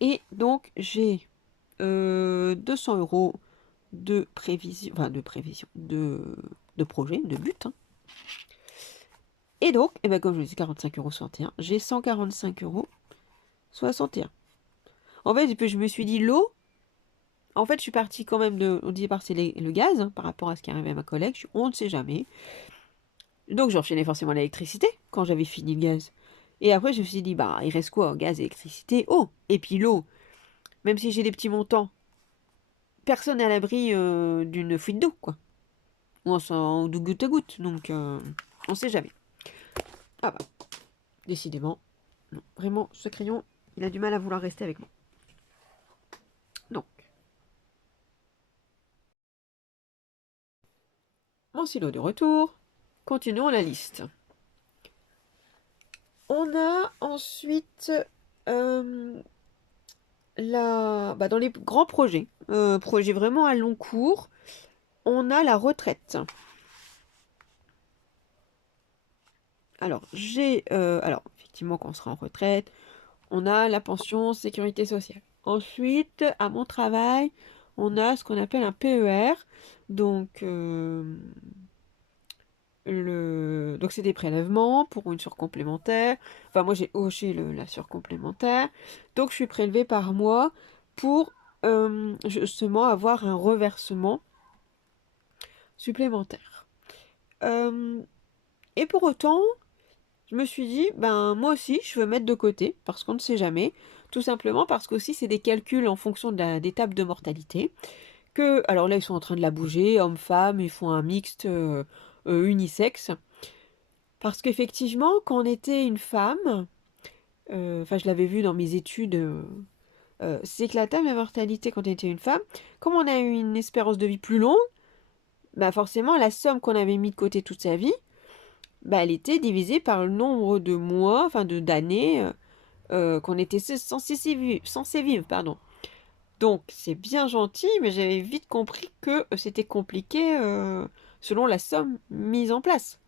Et donc, j'ai 200 euros de projet, de but, hein. Et donc, eh ben, comme je vous dis, 45 euros 61, j'ai 145 euros 61. En fait, et puis je me suis dit, l'eau, en fait, je suis partie quand même on dit par c'est le gaz, hein, par rapport à ce qui arrivait à ma collègue, on ne sait jamais. Donc, j'enchaînais forcément l'électricité quand j'avais fini le gaz. Et après, je me suis dit, bah, il reste quoi? Gaz, électricité, eau. Et puis l'eau, même si j'ai des petits montants, personne n'est à l'abri d'une fuite d'eau, quoi. Ou de goutte à goutte. Donc, on sait jamais. Ah bah, décidément. Non, vraiment, ce crayon, il a du mal à vouloir rester avec moi. Donc, mon silo de retour. Continuons la liste. On a ensuite dans les grands projets vraiment à long cours, on a la retraite. Alors effectivement, quand on sera en retraite, on a la pension sécurité sociale. Ensuite, à mon travail, on a ce qu'on appelle un PER. Donc, donc c'est des prélèvements pour une surcomplémentaire. Enfin, moi j'ai hoché la surcomplémentaire. Donc je suis prélevée par mois pour justement avoir un reversement supplémentaire. Et pour autant, je me suis dit, ben moi aussi, je veux mettre de côté, parce qu'on ne sait jamais. Tout simplement parce qu'aussi, c'est des calculs en fonction des tables de mortalité. Alors là, ils sont en train de la bouger, hommes-femmes, ils font un mixte unisexe. Parce qu'effectivement, quand on était une femme, enfin je l'avais vu dans mes études, c'est que la table de mortalité quand on était une femme, comme on a eu une espérance de vie plus longue, bah forcément la somme qu'on avait mis de côté toute sa vie, bah elle était divisée par le nombre de mois, enfin d'années qu'on était censé vivre, pardon. Donc c'est bien gentil, mais j'avais vite compris que c'était compliqué selon la somme mise en place.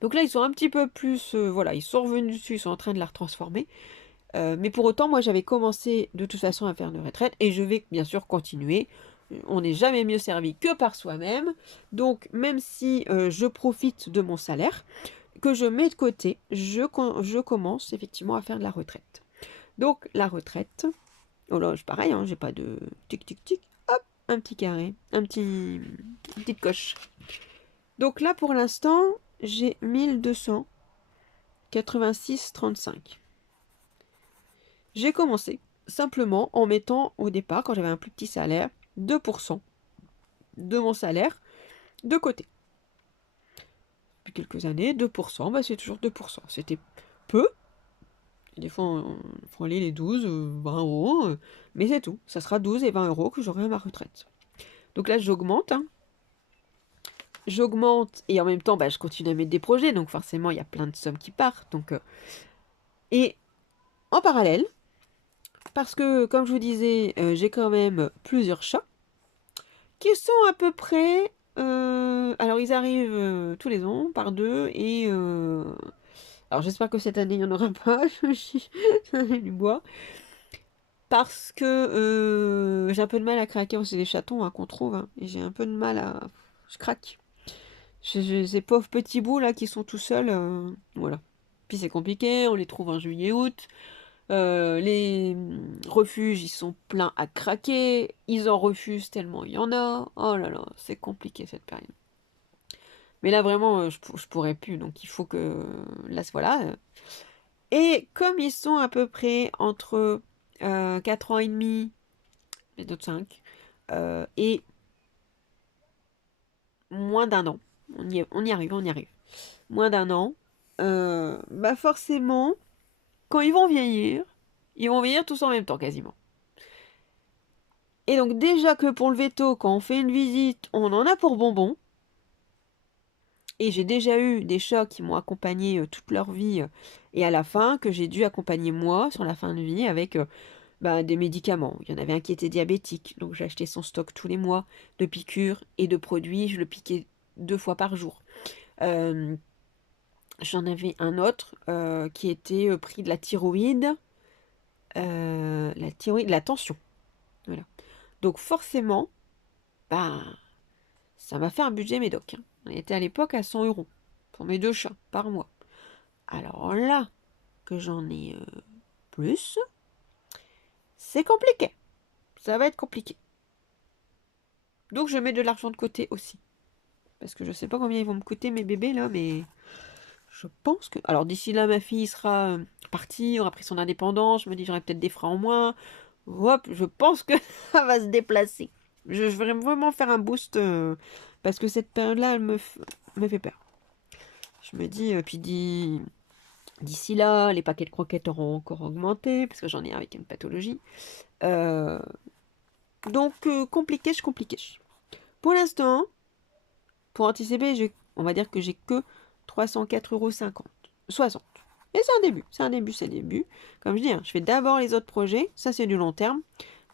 Donc là, ils sont un petit peu plus, voilà, ils sont revenus dessus, ils sont en train de la retransformer. Mais pour autant, moi, j'avais commencé de toute façon à faire une retraite et je vais bien sûr continuer. On n'est jamais mieux servi que par soi-même. Donc, même si je profite de mon salaire, que je mets de côté, je commence effectivement à faire de la retraite. Donc, la retraite, oh là, c'est pareil, hein, j'ai pas de tic tic tic, hop, un petit carré, une petite coche. Donc là, pour l'instant, j'ai 1286,35. J'ai commencé simplement en mettant au départ, quand j'avais un plus petit salaire, 2% de mon salaire de côté. Depuis quelques années, 2%, bah c'est toujours 2%. C'était peu. Des fois, on frôlait les 12, 20 euros. Mais c'est tout. Ça sera 12 et 20 euros que j'aurai à ma retraite. Donc là, j'augmente. Hein. J'augmente et en même temps, bah, je continue à mettre des projets. Donc forcément, il y a plein de sommes qui partent. Donc, et en parallèle, parce que, comme je vous disais, j'ai quand même plusieurs chats qui sont à peu près... alors, ils arrivent tous les ans, par deux, et... alors, j'espère que cette année, il n'y en aura pas, je du bois. Parce que j'ai un peu de mal à craquer, c'est des chatons hein, qu'on trouve, hein, et j'ai un peu de mal à... Je craque. Ces pauvres petits bouts, là, qui sont tout seuls, voilà. Puis c'est compliqué, on les trouve en juillet-août. Les refuges, ils sont pleins à craquer. Ils en refusent tellement il y en a. Oh là là, c'est compliqué cette période. Mais là, vraiment, je pourrais plus. Donc, il faut que... Là, voilà. Et comme ils sont à peu près entre 4 ans et demi, les d'autres 5, et moins d'un an, on y arrive, on y arrive. Moins d'un an, bah forcément, quand ils vont vieillir tous en même temps quasiment. Et donc déjà que pour le veto, quand on fait une visite, on en a pour bonbons. Et j'ai déjà eu des chats qui m'ont accompagné toute leur vie et à la fin que j'ai dû accompagner moi sur la fin de vie avec des médicaments. Il y en avait un qui était diabétique, donc j'ai acheté son stock tous les mois de piqûres et de produits. Je le piquais 2 fois par jour. J'en avais un autre qui était pris de la thyroïde, la tension. Voilà. Donc forcément, bah, ça m'a fait un budget médoc. Hein. On était à l'époque à 100 euros pour mes 2 chats par mois. Alors là, que j'en ai plus, c'est compliqué. Ça va être compliqué. Donc je mets de l'argent de côté aussi. Parce que je sais pas combien ils vont me coûter mes bébés là, mais je pense que... Alors d'ici là, ma fille sera partie, aura pris son indépendance. Je me dis j'aurai peut-être des frais en moins. Hop, je pense que ça va se déplacer. Je vais vraiment faire un boost parce que cette période-là, me fait peur. Je me dis, puis d'ici là, les paquets de croquettes auront encore augmenté parce que j'en ai avec une pathologie. Donc, compliqué. Pour l'instant, pour anticiper, on va dire que j'ai que 304,50 €. 60. Et c'est un début. Comme je dis, hein, je fais d'abord les autres projets, ça c'est du long terme.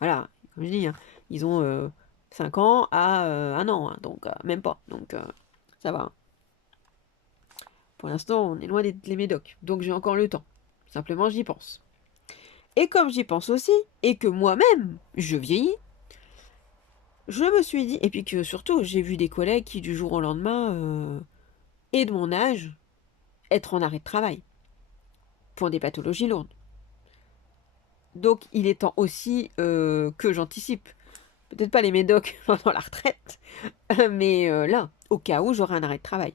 Voilà, comme je dis, hein, ils ont 5 ans à 1 an, hein, donc même pas, donc ça va. Hein. Pour l'instant, on est loin d'être les médocs, donc j'ai encore le temps. Simplement, j'y pense. Et comme j'y pense aussi, et que moi-même, je vieillis, je me suis dit, et puis que surtout, j'ai vu des collègues qui, du jour au lendemain, et de mon âge, être en arrêt de travail pour des pathologies lourdes. Donc, il est temps aussi que j'anticipe. Peut-être pas les médocs pendant la retraite, mais là, au cas où j'aurai un arrêt de travail.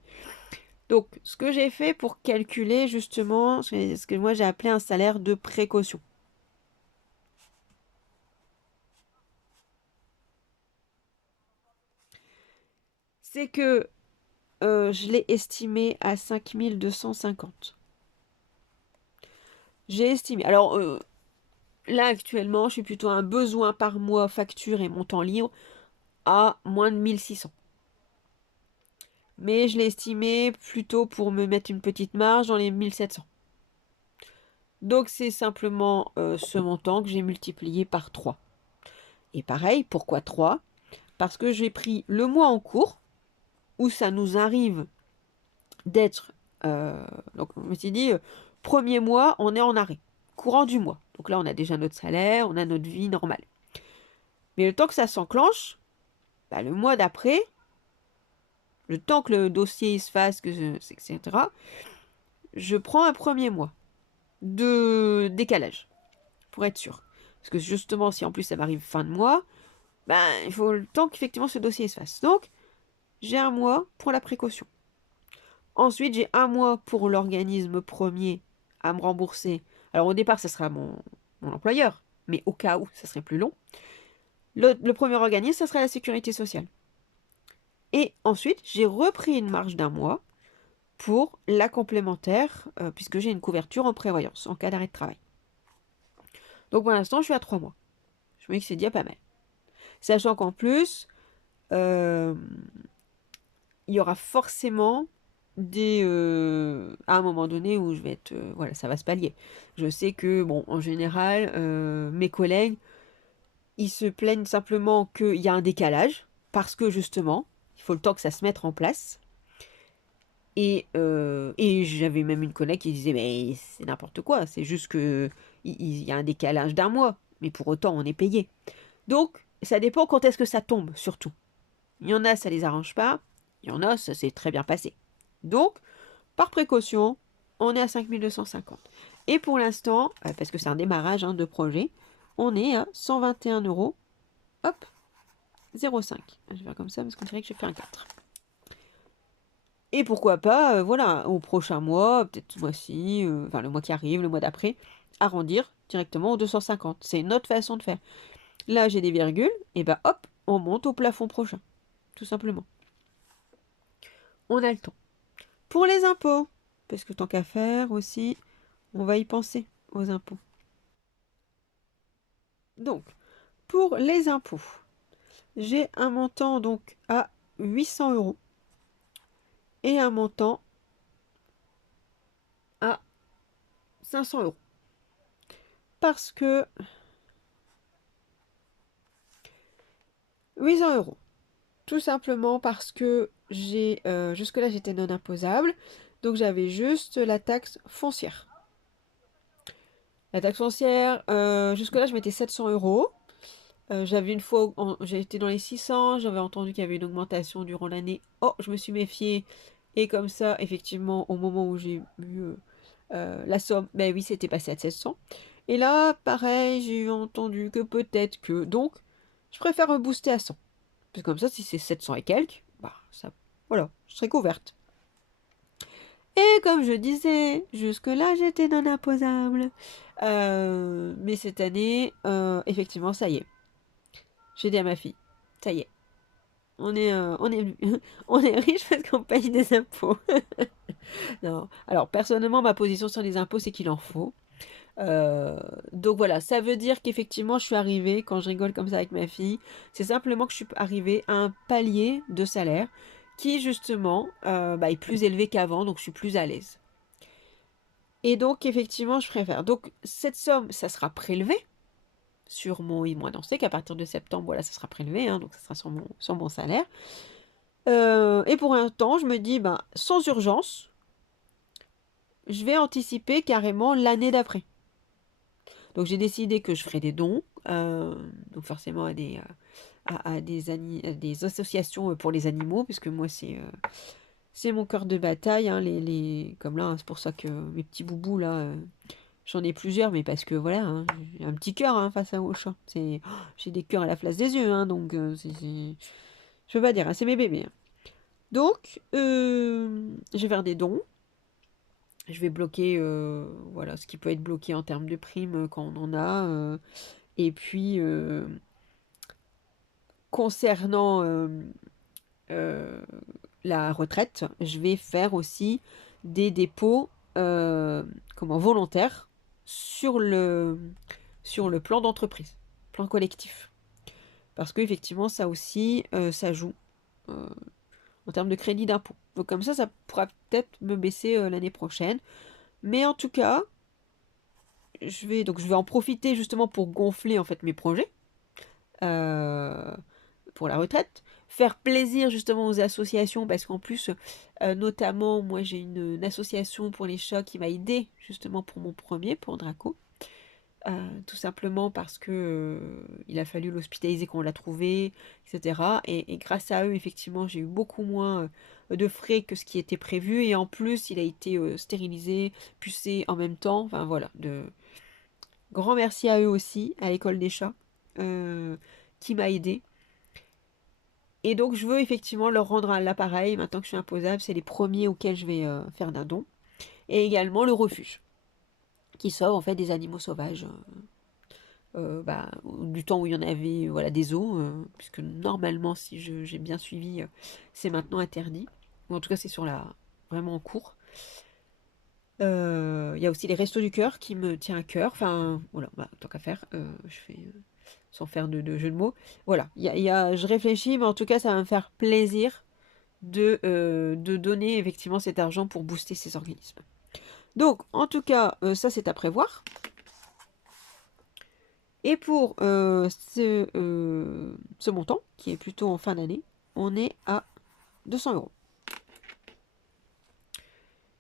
Donc, ce que j'ai fait pour calculer justement, c'est ce que moi j'ai appelé un salaire de précaution. C'est que je l'ai estimé à 5 250. J'ai estimé. Alors là actuellement, je suis plutôt à un besoin par mois facture et montant libre à moins de 1 600. Mais je l'ai estimé plutôt pour me mettre une petite marge dans les 1 700. Donc c'est simplement ce montant que j'ai multiplié par 3. Et pareil, pourquoi 3? Parce que j'ai pris le mois en cours, où ça nous arrive d'être... donc je me suis dit, premier mois, on est en arrêt, courant du mois. Donc là, on a déjà notre salaire, on a notre vie normale. Mais le temps que ça s'enclenche, bah, le mois d'après, le temps que le dossier se fasse, etc., je prends un premier mois de décalage, pour être sûr. Parce que justement, si en plus ça m'arrive fin de mois, ben, il faut le temps qu'effectivement ce dossier se fasse. Donc, j'ai un mois pour la précaution. Ensuite, j'ai un mois pour l'organisme premier à me rembourser. Alors au départ, ce sera mon employeur, mais au cas où, ça serait plus long. Le premier organisme, ça serait la sécurité sociale. Et ensuite, j'ai repris une marge d'un mois pour la complémentaire, puisque j'ai une couverture en prévoyance en cas d'arrêt de travail. Donc pour l'instant, je suis à 3 mois. Je me dis que c'est déjà pas mal. Sachant qu'en plus, il y aura forcément à un moment donné où je vais être... voilà, ça va se pallier. Je sais que, bon, en général, mes collègues, ils se plaignent simplement qu'il y a un décalage, parce que justement, il faut le temps que ça se mette en place. Et j'avais même une collègue qui disait, mais c'est n'importe quoi, c'est juste que il y a un décalage d'un mois, mais pour autant, on est payé. Donc, ça dépend quand est-ce que ça tombe, surtout. Il y en a, ça les arrange pas. Il y en a, ça s'est très bien passé. Donc, par précaution, on est à 5 250. Et pour l'instant, parce que c'est un démarrage de projet, on est à 121 €. Hop, 0,5. Je vais faire comme ça parce qu'on dirait que j'ai fait un 4. Et pourquoi pas, voilà, au prochain mois, peut-être ce mois-ci, enfin le mois qui arrive, le mois d'après, arrondir directement aux 250. C'est une autre façon de faire. Là, j'ai des virgules, et bah hop, on monte au plafond prochain. Tout simplement. On a le temps. Pour les impôts, parce que tant qu'à faire aussi, on va y penser aux impôts. Donc, pour les impôts, j'ai un montant donc à 800 € et un montant à 500 €. Parce que 800 €. Tout simplement parce que jusque-là j'étais non imposable, donc j'avais juste la taxe foncière. La taxe foncière, jusque-là je mettais 700 €. J'avais une fois, j'ai été dans les 600, j'avais entendu qu'il y avait une augmentation durant l'année. Oh, je me suis méfiée. Et comme ça, effectivement, au moment où j'ai eu la somme, ben oui, c'était passé à 700. Et là, pareil, j'ai entendu que peut-être que... Donc, je préfère rebooster à 100. Parce que comme ça, si c'est 700 et quelques, bah, ça, voilà, je serai couverte. Et comme je disais, jusque-là, j'étais non imposable. Mais cette année, effectivement, ça y est. J'ai dit à ma fille, ça y est, on est riche parce qu'on paye des impôts. Non. Alors, personnellement, ma position sur les impôts, c'est qu'il en faut. Donc voilà, ça veut dire qu'effectivement, je suis arrivée, quand je rigole comme ça avec ma fille, c'est simplement que je suis arrivée à un palier de salaire qui, justement, est plus élevé qu'avant, donc je suis plus à l'aise. Et donc, effectivement, je préfère. Donc, cette somme, ça sera prélevé sur mon... Et moi, on sait qu'à partir de septembre, voilà, ça sera prélevé, donc ça sera sur mon salaire. Et pour un temps, je me dis, sans urgence, je vais anticiper carrément l'année d'après. Donc j'ai décidé que je ferais des dons, donc forcément à des associations pour les animaux, puisque moi c'est mon cœur de bataille, comme là, c'est pour ça que mes petits boubous là, j'en ai plusieurs, mais parce que voilà, j'ai un petit cœur face aux chats. J'ai des cœurs à la place des yeux, donc je peux pas dire, c'est mes bébés. Donc, je vais faire des dons. Je vais bloquer voilà, ce qui peut être bloqué en termes de primes quand on en a. Et puis, concernant euh, la retraite, je vais faire aussi des dépôts volontaires sur sur le plan d'entreprise, plan collectif. Parce qu'effectivement, ça aussi, ça joue euh, en termes de crédit d'impôt. Donc comme ça pourra peut-être me baisser l'année prochaine. Mais en tout cas, je vais en profiter justement pour gonfler en fait mes projets euh, pour la retraite. Faire plaisir justement aux associations parce qu'en plus, notamment, moi j'ai une association pour les chats qui m'a aidé justement pour mon premier, pour Draco. Tout simplement parce que il a fallu l'hospitaliser quand on l'a trouvé, etc. Et grâce à eux, effectivement, j'ai eu beaucoup moins de frais que ce qui était prévu. Et en plus, il a été stérilisé, pucé en même temps. Enfin voilà, grand merci à eux aussi, à l'école des chats, qui m'a aidé. Et donc, je veux effectivement leur rendre un l'appareil, maintenant que je suis imposable, c'est les premiers auxquels je vais faire d'un don. Et également le refuge, qui sauve en fait des animaux sauvages. Du temps où il y en avait voilà, des zoos, puisque normalement, si j'ai bien suivi, c'est maintenant interdit. Ou en tout cas, c'est sur la vraiment en cours. Il y a aussi les Restos du Cœur qui me tient à cœur. Enfin, voilà, bah, tant qu'à faire, je fais sans faire de jeu de mots. Voilà, je réfléchis, mais en tout cas, ça va me faire plaisir de donner effectivement cet argent pour booster ces organismes. Donc, en tout cas, ça c'est à prévoir. Et pour ce montant, qui est plutôt en fin d'année, on est à 200 euros.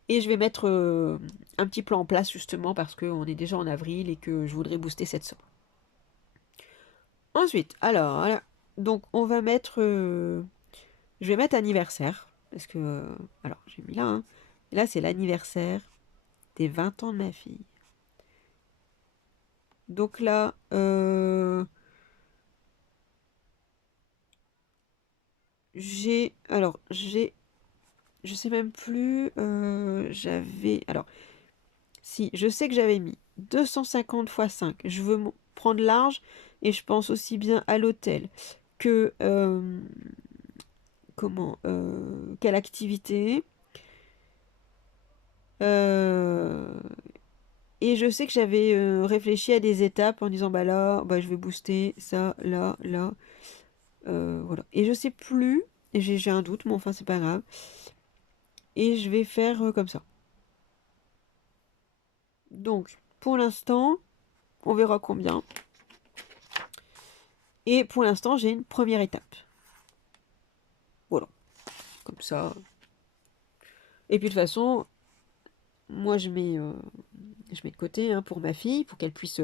Et je vais mettre un petit plan en place justement parce qu'on est déjà en avril et que je voudrais booster cette somme. Ensuite, alors, voilà. Donc on va mettre... je vais mettre anniversaire. Parce que... alors, j'ai mis là. Hein. Et là, c'est l'anniversaire des 20 ans de ma fille. Donc là... j'ai... Alors, j'ai... Je sais même plus... j'avais... Alors... Si, je sais que j'avais mis 250 x 5. Je veux prendre large et je pense aussi bien à l'hôtel que quelle activité. Euh, et je sais que j'avais réfléchi à des étapes en disant bah là, bah, je vais booster ça, là, là. Voilà. Et je sais plus, j'ai un doute, mais enfin c'est pas grave. Et je vais faire comme ça. Donc, pour l'instant, on verra combien. Et pour l'instant, j'ai une première étape. Voilà, comme ça. Et puis de toute façon, moi je mets de côté hein, pour ma fille, pour qu'elle puisse,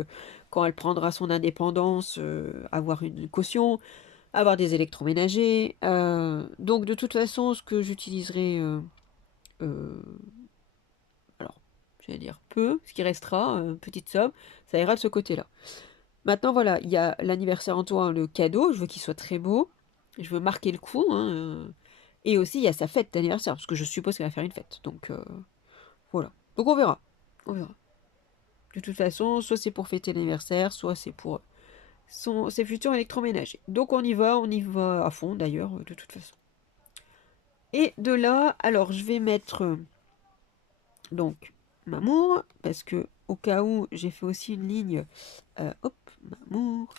quand elle prendra son indépendance, avoir une caution, avoir des électroménagers. Donc de toute façon, ce que j'utiliserai, euh, alors j'allais dire peu, ce qui restera, petite somme, ça ira de ce côté-là. Maintenant voilà, il y a l'anniversaire Antoine, le cadeau, je veux qu'il soit très beau, je veux marquer le coup, hein, et aussi il y a sa fête d'anniversaire, parce que je suppose qu'elle va faire une fête. Donc voilà. Donc on verra. On verra. De toute façon, soit c'est pour fêter l'anniversaire, soit c'est pour ses futurs électroménagers. Donc on y va à fond d'ailleurs, de toute façon. Et de là, alors je vais mettre donc Mamour, parce que au cas où j'ai fait aussi une ligne, hop, Mamour,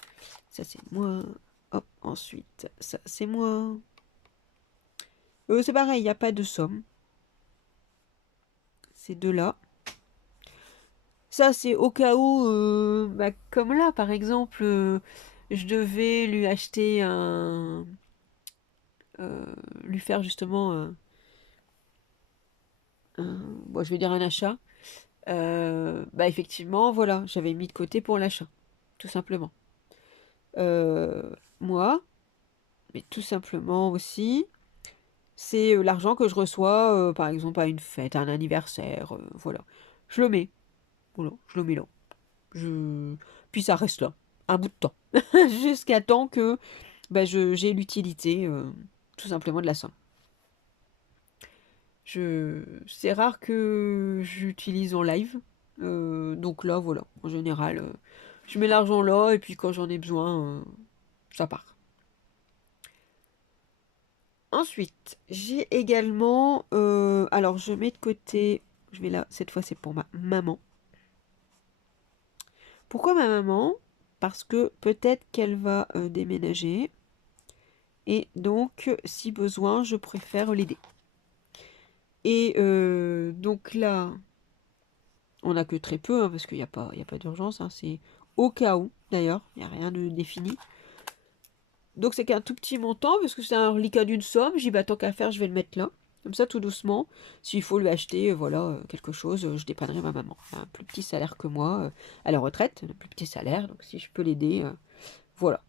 ça c'est moi, hop, ensuite, ça c'est moi. C'est pareil, il n'y a pas de somme. Ces deux-là. Ça, c'est au cas où, bah, comme là, par exemple, je devais lui acheter lui faire justement bon, je vais dire un achat. Bah, effectivement, voilà, j'avais mis de côté pour l'achat, tout simplement. Euh, Moi, mais tout simplement aussi, c'est l'argent que je reçois, par exemple, à une fête, à un anniversaire, voilà. Je le mets, voilà, je le mets là. Je... Puis ça reste là, un bout de temps, jusqu'à temps que bah, j'ai l'utilité, tout simplement, de la somme. C'est rare que j'utilise en live. Donc là, voilà, en général, je mets l'argent là et puis quand j'en ai besoin, ça part. Ensuite, j'ai également, alors je mets de côté, je vais là, cette fois c'est pour ma maman. Pourquoi ma maman? Parce que peut-être qu'elle va déménager et donc si besoin, je préfère l'aider. Et donc là, on n'a que très peu, hein, parce qu'il n'y a pas d'urgence, hein, c'est au cas où, d'ailleurs, il n'y a rien de défini. Donc c'est qu'un tout petit montant, parce que c'est un reliquat d'une somme, j'ai dit bah tant qu'à faire, je vais le mettre là. Comme ça, tout doucement. S'il faut lui acheter, voilà, quelque chose, je dépannerai ma maman. Elle a un plus petit salaire que moi, à la retraite, un plus petit salaire, donc si je peux l'aider, voilà.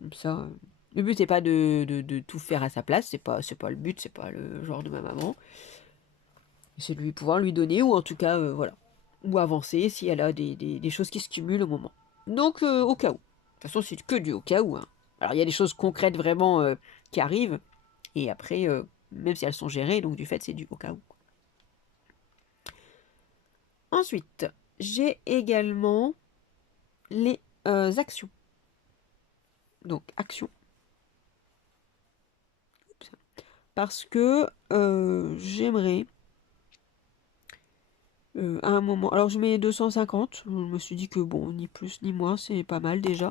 Comme ça, le but c'est pas de tout faire à sa place, c'est pas le but, c'est pas le genre de ma maman. C'est de lui pouvoir lui donner, ou en tout cas, voilà. Ou avancer si elle a des choses qui se cumulent au moment. Donc, au cas où. De toute façon, c'est que du au cas où, hein. Alors, il y a des choses concrètes vraiment qui arrivent, et après, même si elles sont gérées, donc du fait, c'est du au cas où. Ensuite, j'ai également les actions. Donc, actions. Parce que j'aimerais à un moment. Alors, je mets 250. Je me suis dit que bon, ni plus ni moins, c'est pas mal déjà.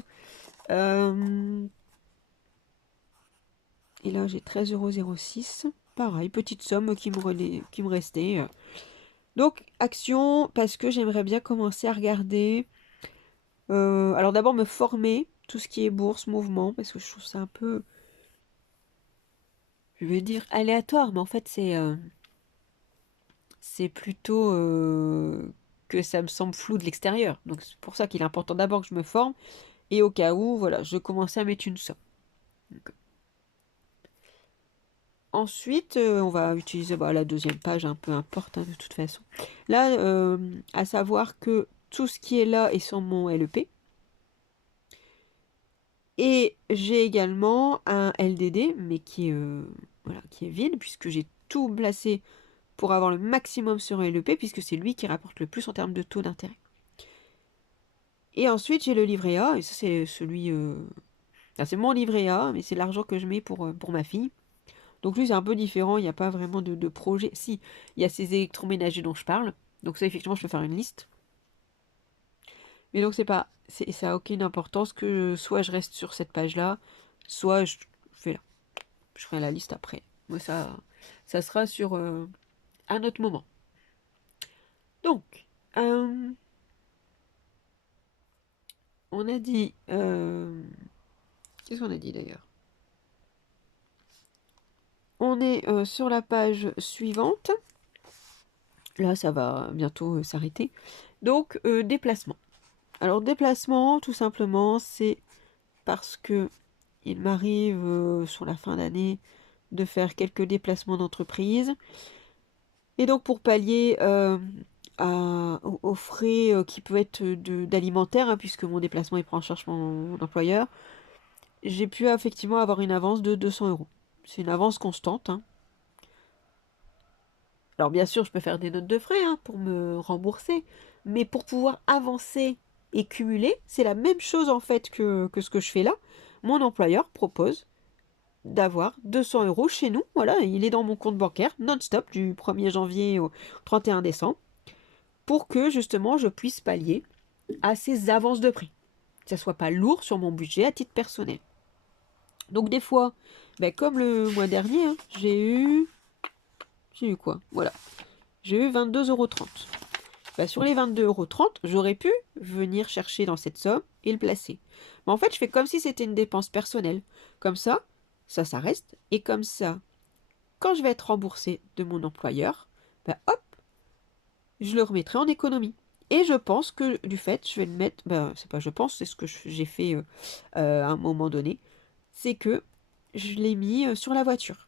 Et là, j'ai 13,06 €. Pareil, petite somme qui me restait. Donc, action, parce que j'aimerais bien commencer à regarder. Alors, d'abord, me former, tout ce qui est bourse, mouvement, parce que je trouve ça un peu, je vais dire, aléatoire, mais en fait, c'est plutôt que ça me semble flou de l'extérieur. Donc, c'est pour ça qu'il est important d'abord que je me forme, et au cas où, voilà, je commençais à mettre une somme. Donc, ensuite, on va utiliser bah, la deuxième page, hein, peu importe, hein, de toute façon. Là, à savoir que tout ce qui est là est sur mon LEP. Et j'ai également un LDD, mais voilà, qui est vide, puisque j'ai tout placé pour avoir le maximum sur un LEP, puisque c'est lui qui rapporte le plus en termes de taux d'intérêt. Et ensuite, j'ai le livret A, et ça, c'est celui... c'est mon livret A, mais c'est l'argent que je mets pour ma fille. Donc lui, c'est un peu différent, il n'y a pas vraiment de projet. Si, il y a ces électroménagers dont je parle. Donc ça, effectivement, je peux faire une liste. Mais donc ça a aucune importance que soit je reste sur cette page-là, soit je fais là. Je ferai la liste après. Moi, ça sera sur un autre moment. Donc, on a dit... qu'est-ce qu'on a dit d'ailleurs? On est sur la page suivante. Là, ça va bientôt s'arrêter. Donc, déplacement. Alors, déplacement, tout simplement, c'est parce que il m'arrive sur la fin d'année de faire quelques déplacements d'entreprise. Et donc, pour pallier aux frais qui peuvent être d'alimentaire, hein, puisque mon déplacement il prend en charge mon employeur, j'ai pu effectivement avoir une avance de 200 €. C'est une avance constante, hein. Alors bien sûr, je peux faire des notes de frais hein, pour me rembourser, mais pour pouvoir avancer et cumuler, c'est la même chose en fait que ce que je fais là. Mon employeur propose d'avoir 200 € chez nous. Voilà, il est dans mon compte bancaire non-stop du 1er janvier au 31 décembre pour que justement je puisse pallier à ces avances de prix. Que ça soit pas lourd sur mon budget à titre personnel. Donc des fois, ben, comme le mois dernier, hein, j'ai eu quoi? Voilà. J'ai eu 22,30 €. Bah, sur les 22,30 €, j'aurais pu venir chercher dans cette somme et le placer. Mais en fait, je fais comme si c'était une dépense personnelle. Comme ça reste. Et comme ça, quand je vais être remboursée de mon employeur, bah hop, je le remettrai en économie. Et je pense que du fait, je vais le mettre, bah, c'est pas je pense, c'est ce que j'ai fait à un moment donné, c'est que je l'ai mis sur la voiture.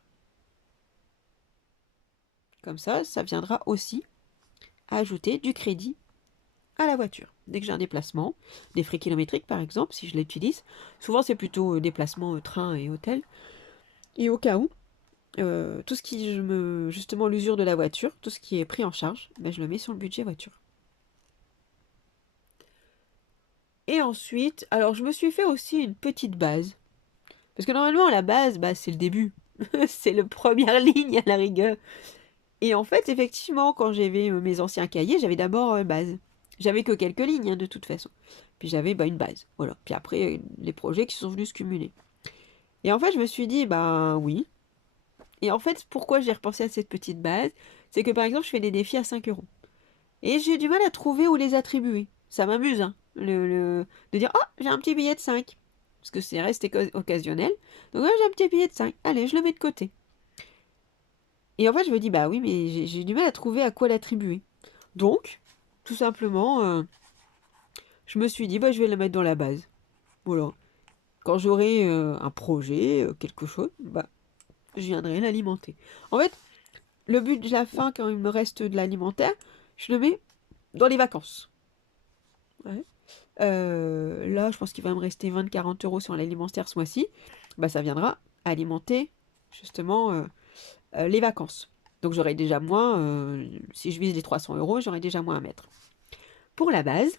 Comme ça viendra aussi ajouter du crédit à la voiture. Dès que j'ai un déplacement, des frais kilométriques par exemple, si je l'utilise, souvent c'est plutôt déplacement train et hôtel. Et au cas où, tout ce qui justement l'usure de la voiture, tout ce qui est pris en charge, ben, je le mets sur le budget voiture. Et ensuite, alors je me suis fait aussi une petite base. Parce que normalement, la base, bah, c'est le début. C'est la première ligne à la rigueur. Et en fait, effectivement, quand j'avais mes anciens cahiers, j'avais d'abord base. J'avais que quelques lignes, hein, de toute façon. Puis j'avais bah, une base. Voilà. Puis après, les projets qui sont venus se cumuler. Et en fait, je me suis dit, bah oui. Et en fait, pourquoi j'ai repensé à cette petite base? C'est que par exemple, je fais des défis à 5 euros. Et j'ai du mal à trouver où les attribuer. Ça m'amuse, hein, de dire, oh, j'ai un petit billet de 5. Parce que c'est resté occasionnel. Donc, ouais, j'ai un petit billet de 5. Allez, je le mets de côté. Et en fait, je me dis, bah oui, mais j'ai du mal à trouver à quoi l'attribuer. Donc, tout simplement, je me suis dit, bah je vais le mettre dans la base. Voilà. Quand j'aurai un projet, quelque chose, bah je viendrai l'alimenter. En fait, le but de la fin, quand il me reste de l'alimentaire, je le mets dans les vacances. Ouais. Là, je pense qu'il va me rester 20-40 euros sur l'alimentaire ce mois-ci. Bah, ça viendra alimenter justement les vacances. Donc j'aurai déjà moins, si je vise les 300 euros, j'aurai déjà moins à mettre. Pour la base,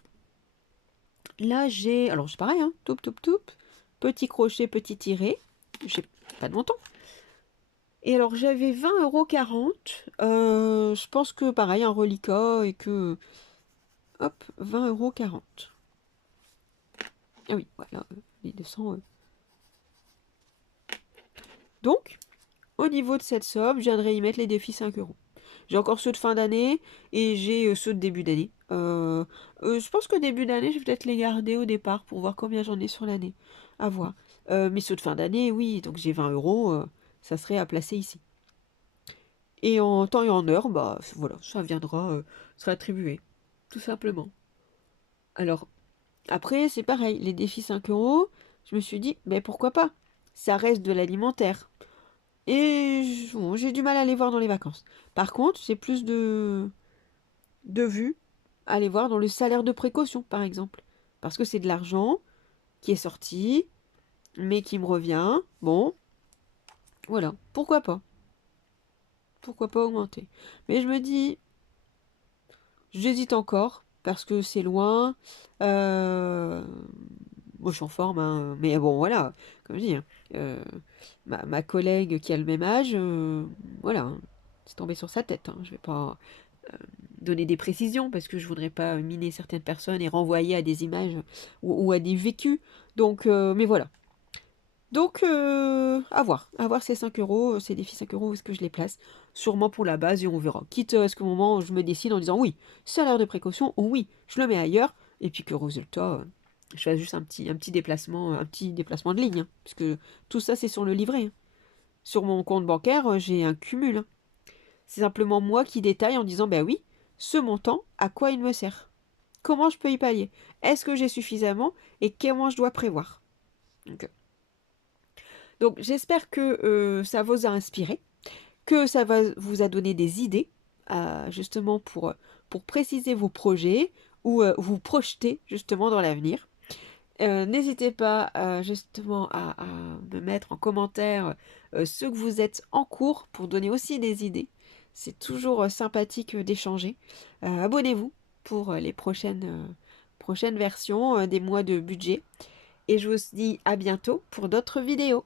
là j'ai, alors c'est pareil, hein, toup toup toup, petit crochet, petit tiré, j'ai pas de montant. Et alors j'avais 20,40 €, je pense que pareil, un reliquat et que, hop, 20,40 €. Ah oui, voilà, les 200. Donc, au niveau de cette somme, je viendrai y mettre les défis 5 euros. J'ai encore ceux de fin d'année et j'ai ceux de début d'année. Je pense que début d'année, je vais peut-être les garder au départ pour voir combien j'en ai sur l'année. À voir. Mais ceux de fin d'année, oui, donc j'ai 20 euros, ça serait à placer ici. Et en temps et en heure, bah voilà, ça viendra, sera attribué, tout simplement. Alors, après, c'est pareil, les défis 5 euros, je me suis dit, mais pourquoi pas? Ça reste de l'alimentaire. Et bon, j'ai du mal à les voir dans les vacances. Par contre, j'ai plus de vues à aller voir dans le salaire de précaution, par exemple. Parce que c'est de l'argent qui est sorti, mais qui me revient. Bon, voilà, pourquoi pas? Pourquoi pas augmenter? Mais je me dis, j'hésite encore, parce que c'est loin. Moi, je suis en forme, hein, mais bon, voilà, comme je dis, hein, ma collègue qui a le même âge, voilà, hein, c'est tombé sur sa tête, hein. Je vais pas donner des précisions parce que je voudrais pas miner certaines personnes et renvoyer à des images ou à des vécus. Donc, mais voilà. Donc, à voir ces 5 euros, ces défis 5 euros, où est-ce que je les place? Sûrement pour la base et on verra. Quitte à ce qu'au moment où je me décide en disant oui, salaire de précaution, ou oui, je le mets ailleurs, et puis que résultat, je fasse juste un petit déplacement de ligne, hein, puisque tout ça c'est sur le livret, hein. Sur mon compte bancaire, j'ai un cumul, hein. C'est simplement moi qui détaille en disant, ben oui, ce montant, à quoi il me sert? Comment je peux y pallier? Est-ce que j'ai suffisamment et comment je dois prévoir? Donc j'espère que ça vous a inspiré, que ça va vous a donné des idées justement pour préciser vos projets ou vous projeter justement dans l'avenir. N'hésitez pas justement à me mettre en commentaire ce que vous êtes en cours pour donner aussi des idées. C'est toujours sympathique d'échanger. Abonnez-vous pour les prochaines versions des mois de budget. Et je vous dis à bientôt pour d'autres vidéos.